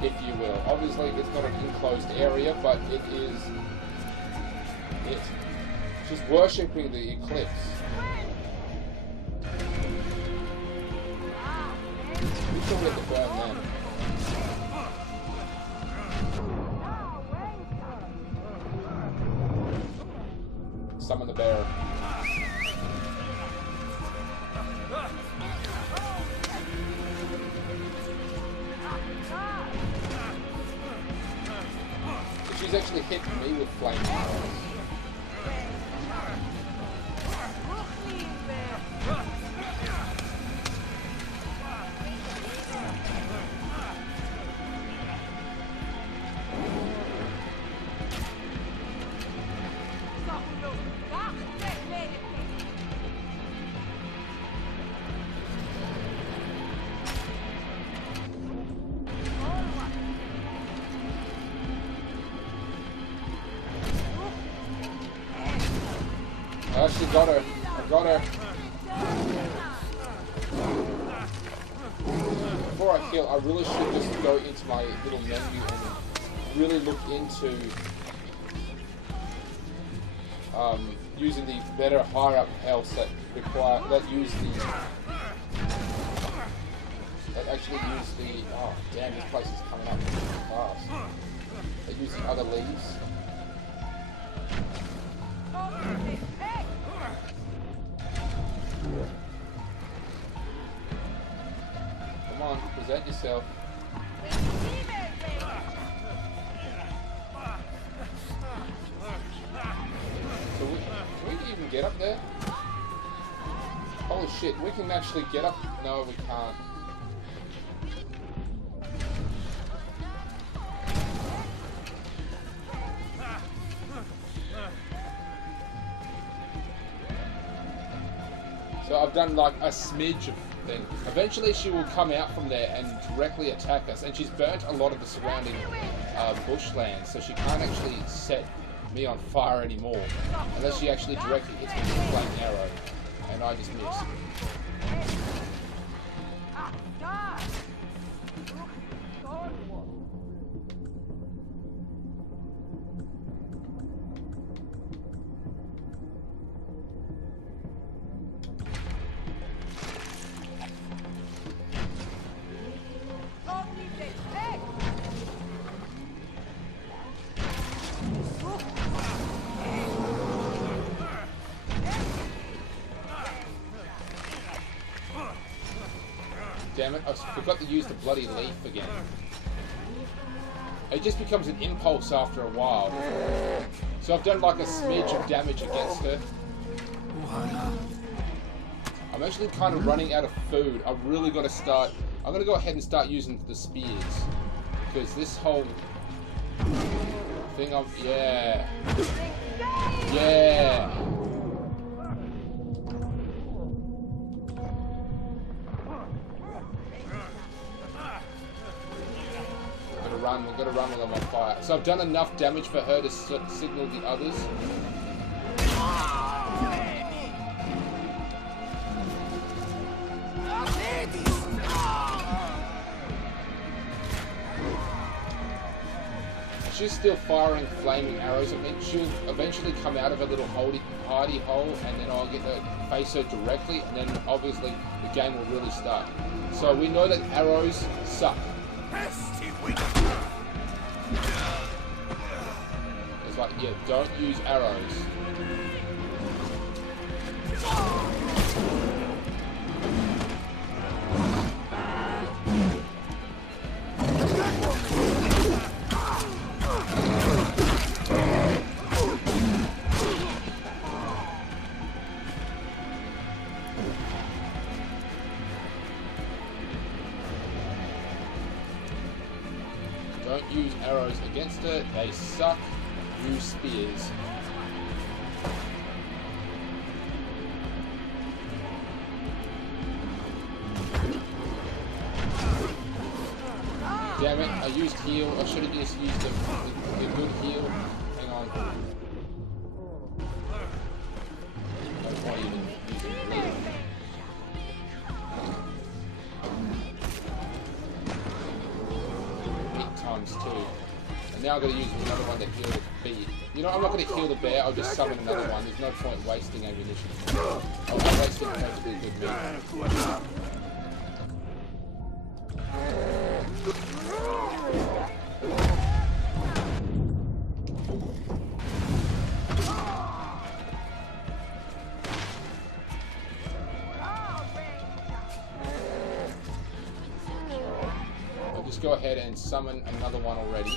if you will. Obviously, it's not an enclosed area, but it is. She's worshipping the eclipse. We still get to burn them. Summon the bear. She's actually hitting me with flame arrows. I actually got her. I got her. Before I heal, I really should just go into my little menu and really look into using the better higher up health that actually use the oh damn, this place is coming up fast. They use the other leaves. Come on, present yourself. So can we even get up there? Holy shit, we can actually get up. No, we can't. So I've done like a smidge of thing. Eventually she will come out from there and directly attack us, and she's burnt a lot of the surrounding bushland, so she can't actually set me on fire anymore unless she actually directly hits me with a flaming arrow, and I just miss. Damn it, I forgot to use the bloody leaf again. It just becomes an impulse after a while. So I've done like a smidge of damage against her. I'm actually kind of running out of food. I've really got to start... I'm going to go ahead and start using the spears. Because this whole thing of... Yeah. Yeah. We're gonna run while I'm on fire. So I've done enough damage for her to signal the others. She's still firing flaming arrows at me. She'll eventually come out of a little hidey hole, and then I'll get to face her directly, and then obviously the game will really start. So we know that arrows suck. It's like, yeah, don't use arrows. Don't use arrows against it, they suck. Use spears. Damn it, I used heal. I should have just used the good heal. Hang on. No point even using heal. Times 2. And now I'm going to use another one to heal the bear. You know, I'm not going to heal the bear, I'll just summon another one. There's no point wasting ammunition. I'll waste it potentially good meat. I'll just go ahead and summon another one already.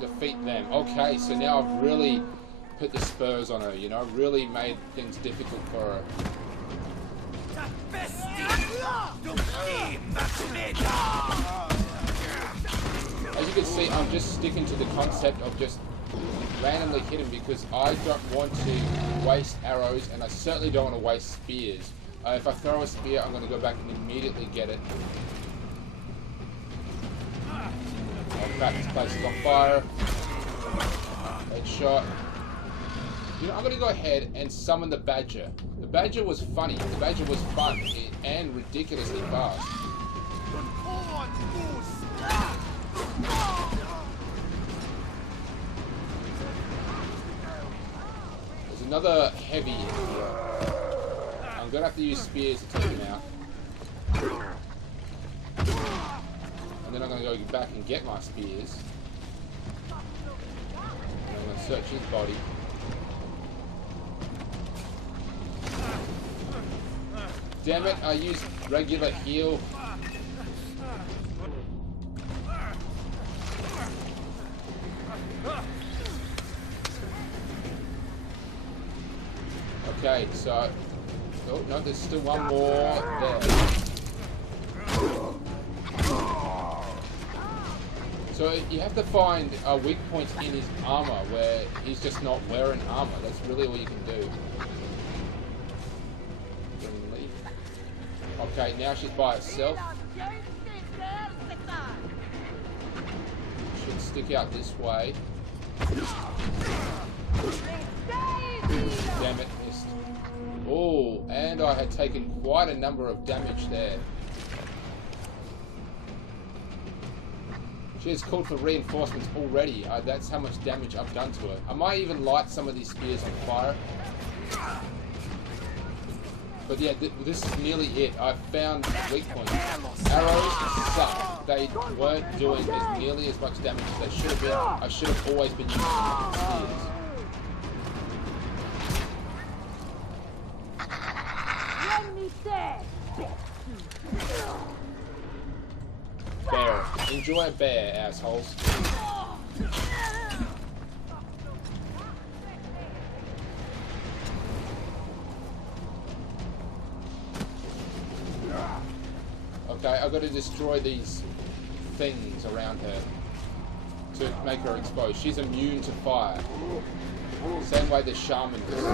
Defeat them. Okay, so now I've really put the spurs on her, you know, really made things difficult for her. As you can see, I'm just sticking to the concept of just randomly hit him because I don't want to waste arrows, and I certainly don't want to waste spears. If I throw a spear, I'm going to go back and immediately get it. Oh crap, this place is on fire. Headshot. You know, I'm going to go ahead and summon the badger. The badger was funny. The badger was fun and ridiculously fast. There's another heavy in here. I'm going to have to use spears to take him out. And then I'm going to go back and get my spears. And I'm going to search his body. Damn it, I used regular heal. Okay, so... Oh, no, there's still one more there. So you have to find weak points in his armor where he's just not wearing armor. That's really all you can do. Okay, now she's by herself. Should stick out this way. Damn it, missed. Oh, and I had taken quite a number of damage there. She has called for reinforcements already. That's how much damage I've done to her. I might even light some of these spears on fire. But yeah, this is nearly it. I've found weak points. Arrows suck. They weren't doing nearly as much damage as they should have been. I should have always been using spears. Bear. Enjoy a bear, assholes. Okay, I've got to destroy these things around her to make her exposed. She's immune to fire. Same way the shaman is.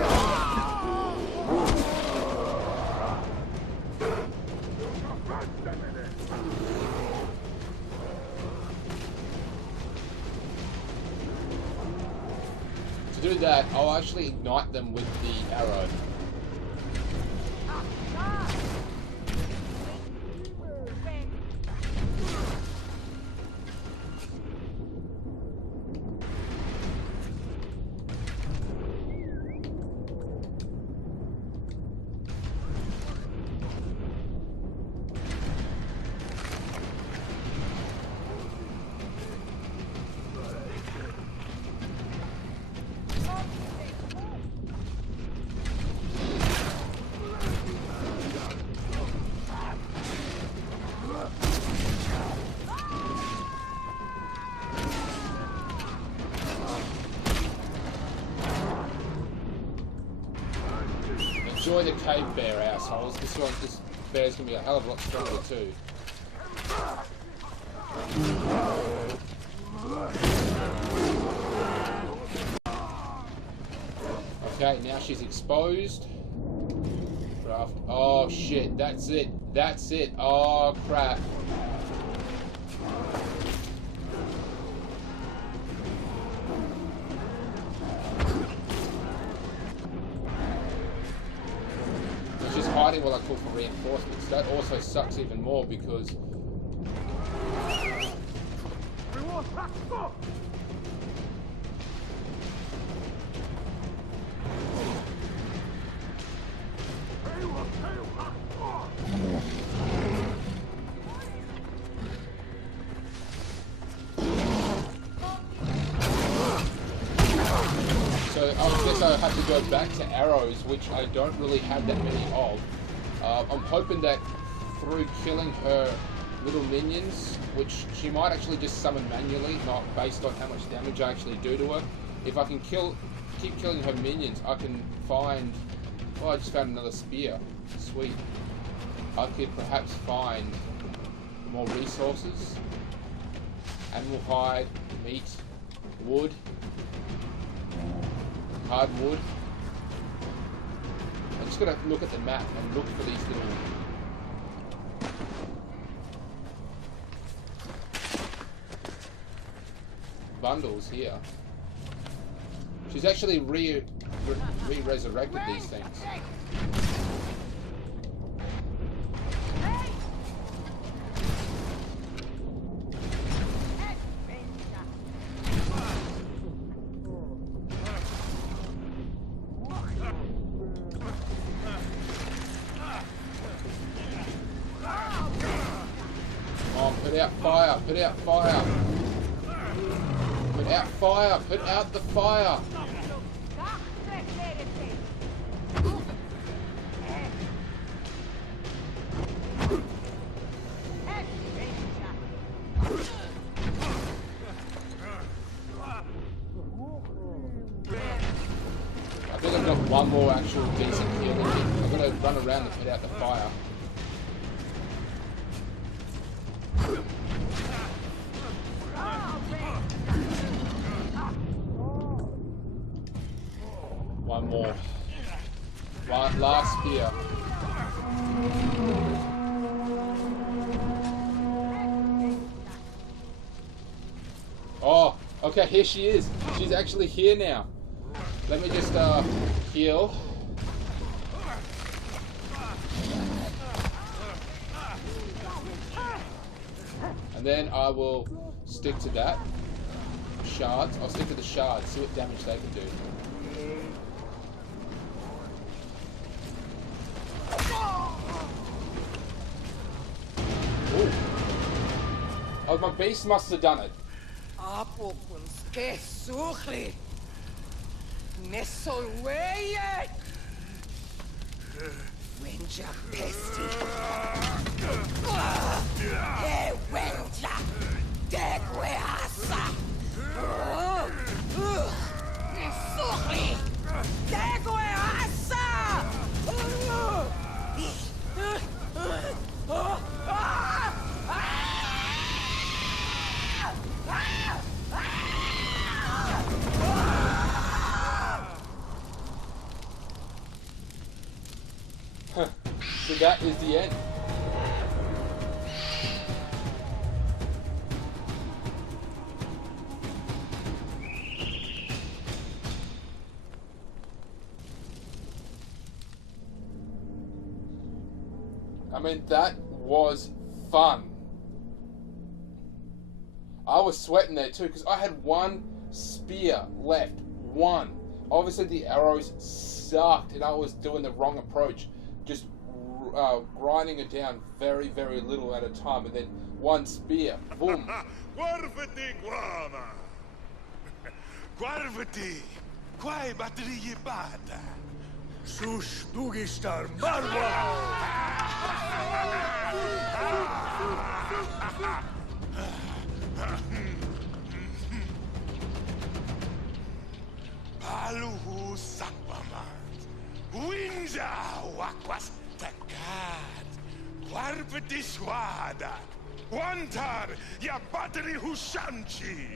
To do that, I'll actually ignite them with the arrow. Enjoy the cave bear, assholes. This bear's gonna be a hell of a lot stronger too. Okay, now she's exposed. Oh shit, that's it. That's it. Oh crap. She's hiding while I call for reinforcements. That also sucks even more because so I guess I have to go back to arrows, which I don't really have that many of. I'm hoping that through killing her little minions, which she might actually just summon manually, not based on how much damage I actually do to her. If I can keep killing her minions, I can find... Oh, I just found another spear. Sweet. I could perhaps find more resources. Animal hide, meat, wood. hardwood. I just gotta look at the map and look for these little bundles here. She's actually re-resurrected these things. Oh, put out fire! Put out fire! Put out fire! Put out the fire! I think I've got one more actual decent kill in here. I'm gonna run around and put out the fire. One more. Last spear. Oh, okay, here she is. She's actually here now. Let me just heal. And then I will stick to that. Shards. I'll stick to the shards, see what damage they can do. Ooh. Oh, my beast must have done it. Que suchli! Nesolweye! Wenja pesti! Hey, Wenja! Degweasa! Nesuchli! Degweasa! So that is the end. I mean, that was fun. I was sweating there too because I had one spear left. One. Obviously the arrows sucked and I was doing the wrong approach. Just grinding it down very, very little at a time, and then one spear, boom. Guarvati guama. Guarvati. Quai batterie bada. Sus dugistar marwa! Paluhu sakpamat. Winja wakwas takat. Guarvati swada. Wantar ya battery hushanchi.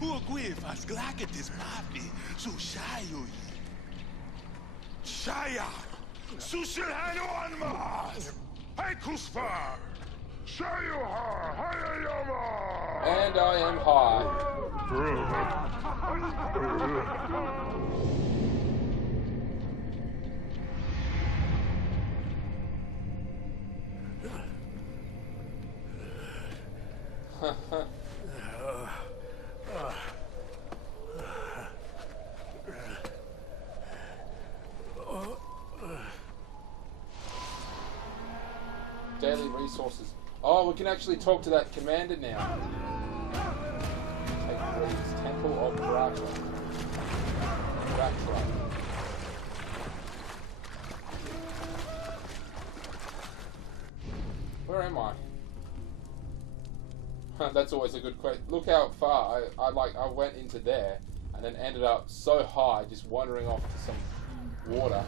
Uguevas glagatis papi sushayu. Shaya, Sushilhano Anmas, Haikuspa, Shayuha, Hayayama. And I am high. Daily resources. Oh, we can actually talk to that commander now. Take these. Temple of Bratra. Where am I? That's always a good question. Look how far I went into there and then ended up so high, just wandering off to some water.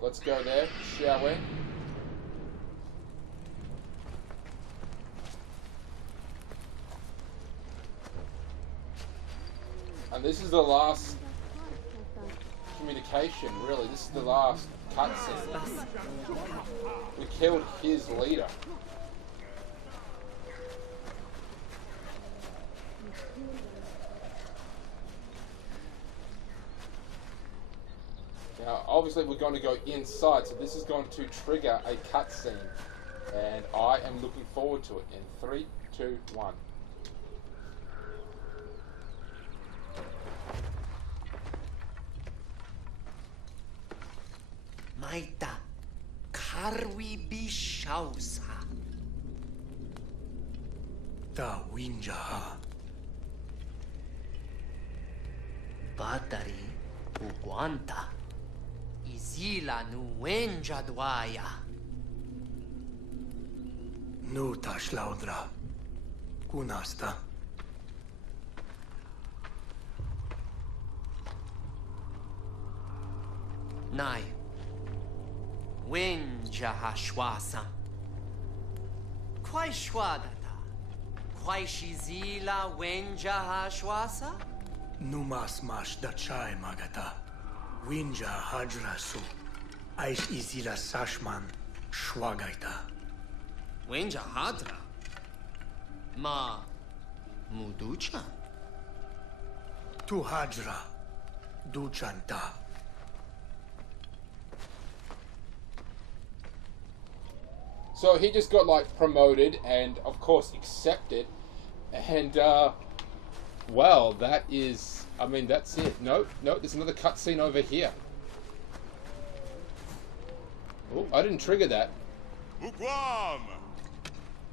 Let's go there, shall we? And this is the last communication, really. This is the last cutscene. We killed his leader. Now, obviously we're going to go inside, so this is going to trigger a cutscene. And I am looking forward to it in 3, 2, 1. Maita karwi bishausa. Ta winja. Batari uguanta. Izila nuenja dwaya. Nu taš laudra. Kunasta. Nai. Wenja hashwasa. Kwai shwadata. Kwai shizila wenja hashwasa? Numas mash da chai magata. Winja hajrasu. Aish izila sashman. Shwagaita. Wenja hadra. Ma muducha. Tu hajra. Duchanta. So he just got like promoted and of course accepted, and well, that is, I mean, that's it. No, there's another cutscene over here. Oh, I didn't trigger that. Uguam!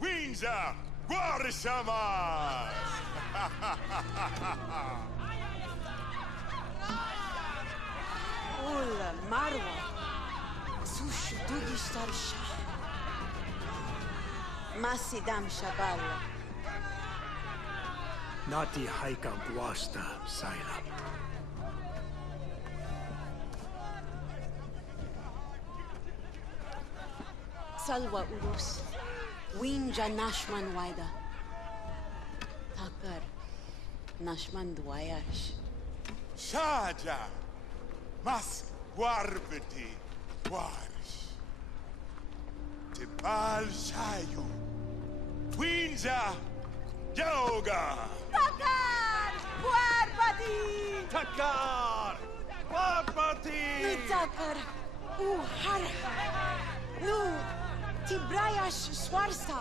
Winza! Guarisamas! Ula Marwa. Sush Dugistar Shah. Masidam Shabala. Nati haika guasta saira. Salwa Urus. Winja Nashman Waida. Takar. Nashman Dwayash. Shaja! Mas guarbeti guarish. Tipal shayu. Winza! Yoga! Takar! Warbati! Takar! Wapati! Nutakar! Uhar! Nu! Tibrayash Swarsa!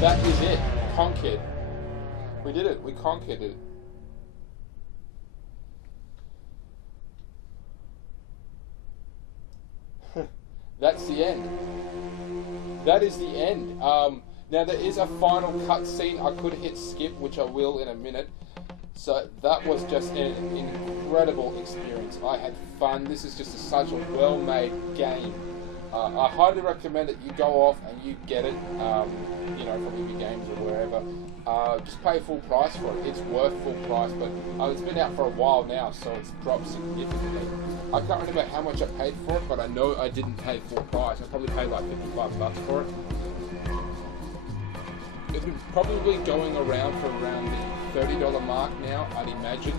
That is it. Conquered. We did it. We conquered it. That's the end. That is the end. Now there is a final cutscene. I could hit skip, which I will in a minute. So that was just an incredible experience. I had fun. This is just such a well-made game. I highly recommend that you go off and you get it, you know, from EB Games or wherever. Just pay full price for it. It's worth full price, but it's been out for a while now, so it's dropped significantly. I can't remember how much I paid for it, but I know I didn't pay full price. I probably paid like $55 for it. It's probably going around for around the $30 mark now, I'd imagine.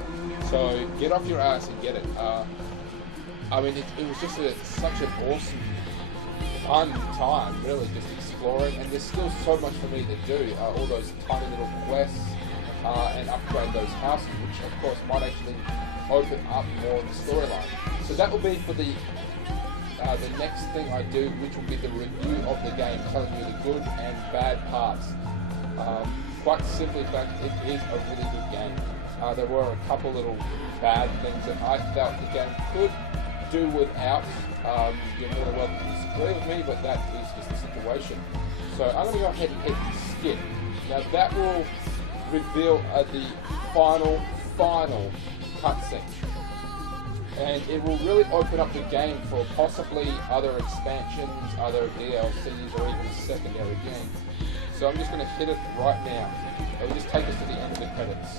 So get off your ass and get it. I mean, it was just such an awesome, fun time, really, just exploring. And there's still so much for me to do. All those tiny little quests and upgrade those houses, which of course might actually open up more of the storyline. So that will be for the next thing I do, which will be the review of the game, telling you the good and bad parts. Quite simply, in fact, it is a really good game. There were a couple little bad things that I felt the game could do without. You're more than welcome to disagree with me, but that is just the situation. So I'm going to go ahead and hit skip. Now that will reveal the final cutscene. And it will really open up the game for possibly other expansions, other DLCs, or even secondary games. So I'm just going to hit it right now. It will just take us to the end of the credits.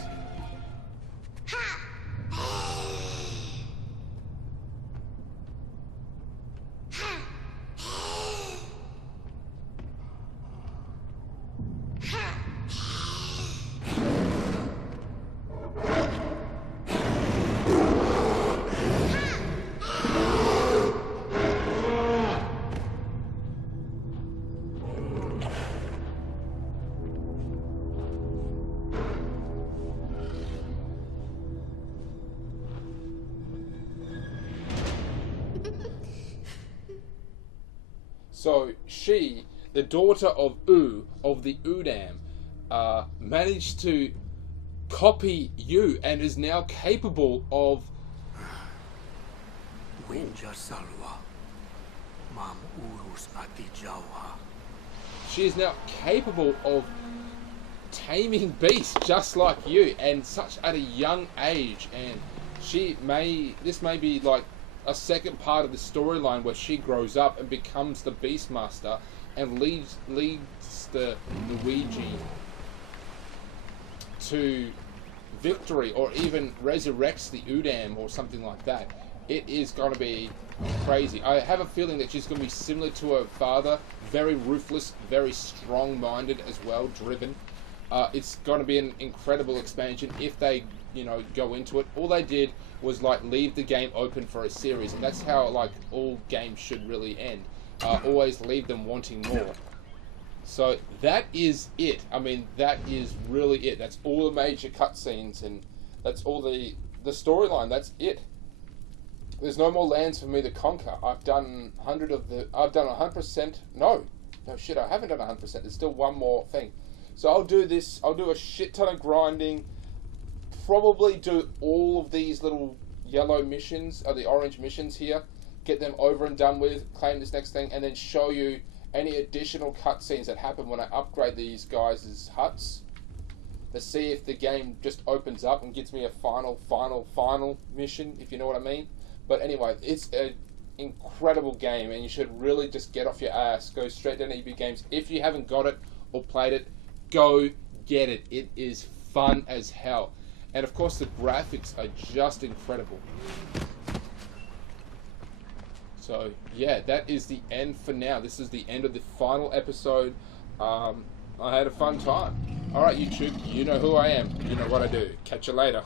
So she, the daughter of U, of the Udam, managed to copy you and is now capable of... Winja salwa. Mam urus ati jauha. She is now capable of taming beasts just like you, and such at a young age. And this may be like a second part of the storyline where she grows up and becomes the Beastmaster and leads the Luigi to victory, or even resurrects the Udam or something like that. It is going to be crazy. I have a feeling that she's going to be similar to her father, very ruthless, very strong-minded as well, driven. It's going to be an incredible expansion if they, go into it. All they did was like leave the game open for a series, and that's how like all games should really end. Always leave them wanting more. So that is it. I mean, that is really it. That's all the major cutscenes, and that's all the storyline. That's it. There's no more lands for me to conquer. I've done 100%. No shit. I haven't done 100%. There's still one more thing. So I'll do this. I'll do a shit ton of grinding. Probably do all of these little yellow missions, or the orange missions here. Get them over and done with. Claim this next thing, and then show you any additional cutscenes that happen when I upgrade these guys' huts, to see if the game just opens up and gives me a final mission, if you know what I mean. But anyway, it's an incredible game, and you should really just get off your ass, go straight down to EB Games. If you haven't got it or played it, go get it. It is fun as hell. And of course the graphics are just incredible. So yeah, that is the end for now. This is the end of the final episode. I had a fun time. Alright YouTube, you know who I am. You know what I do. Catch you later.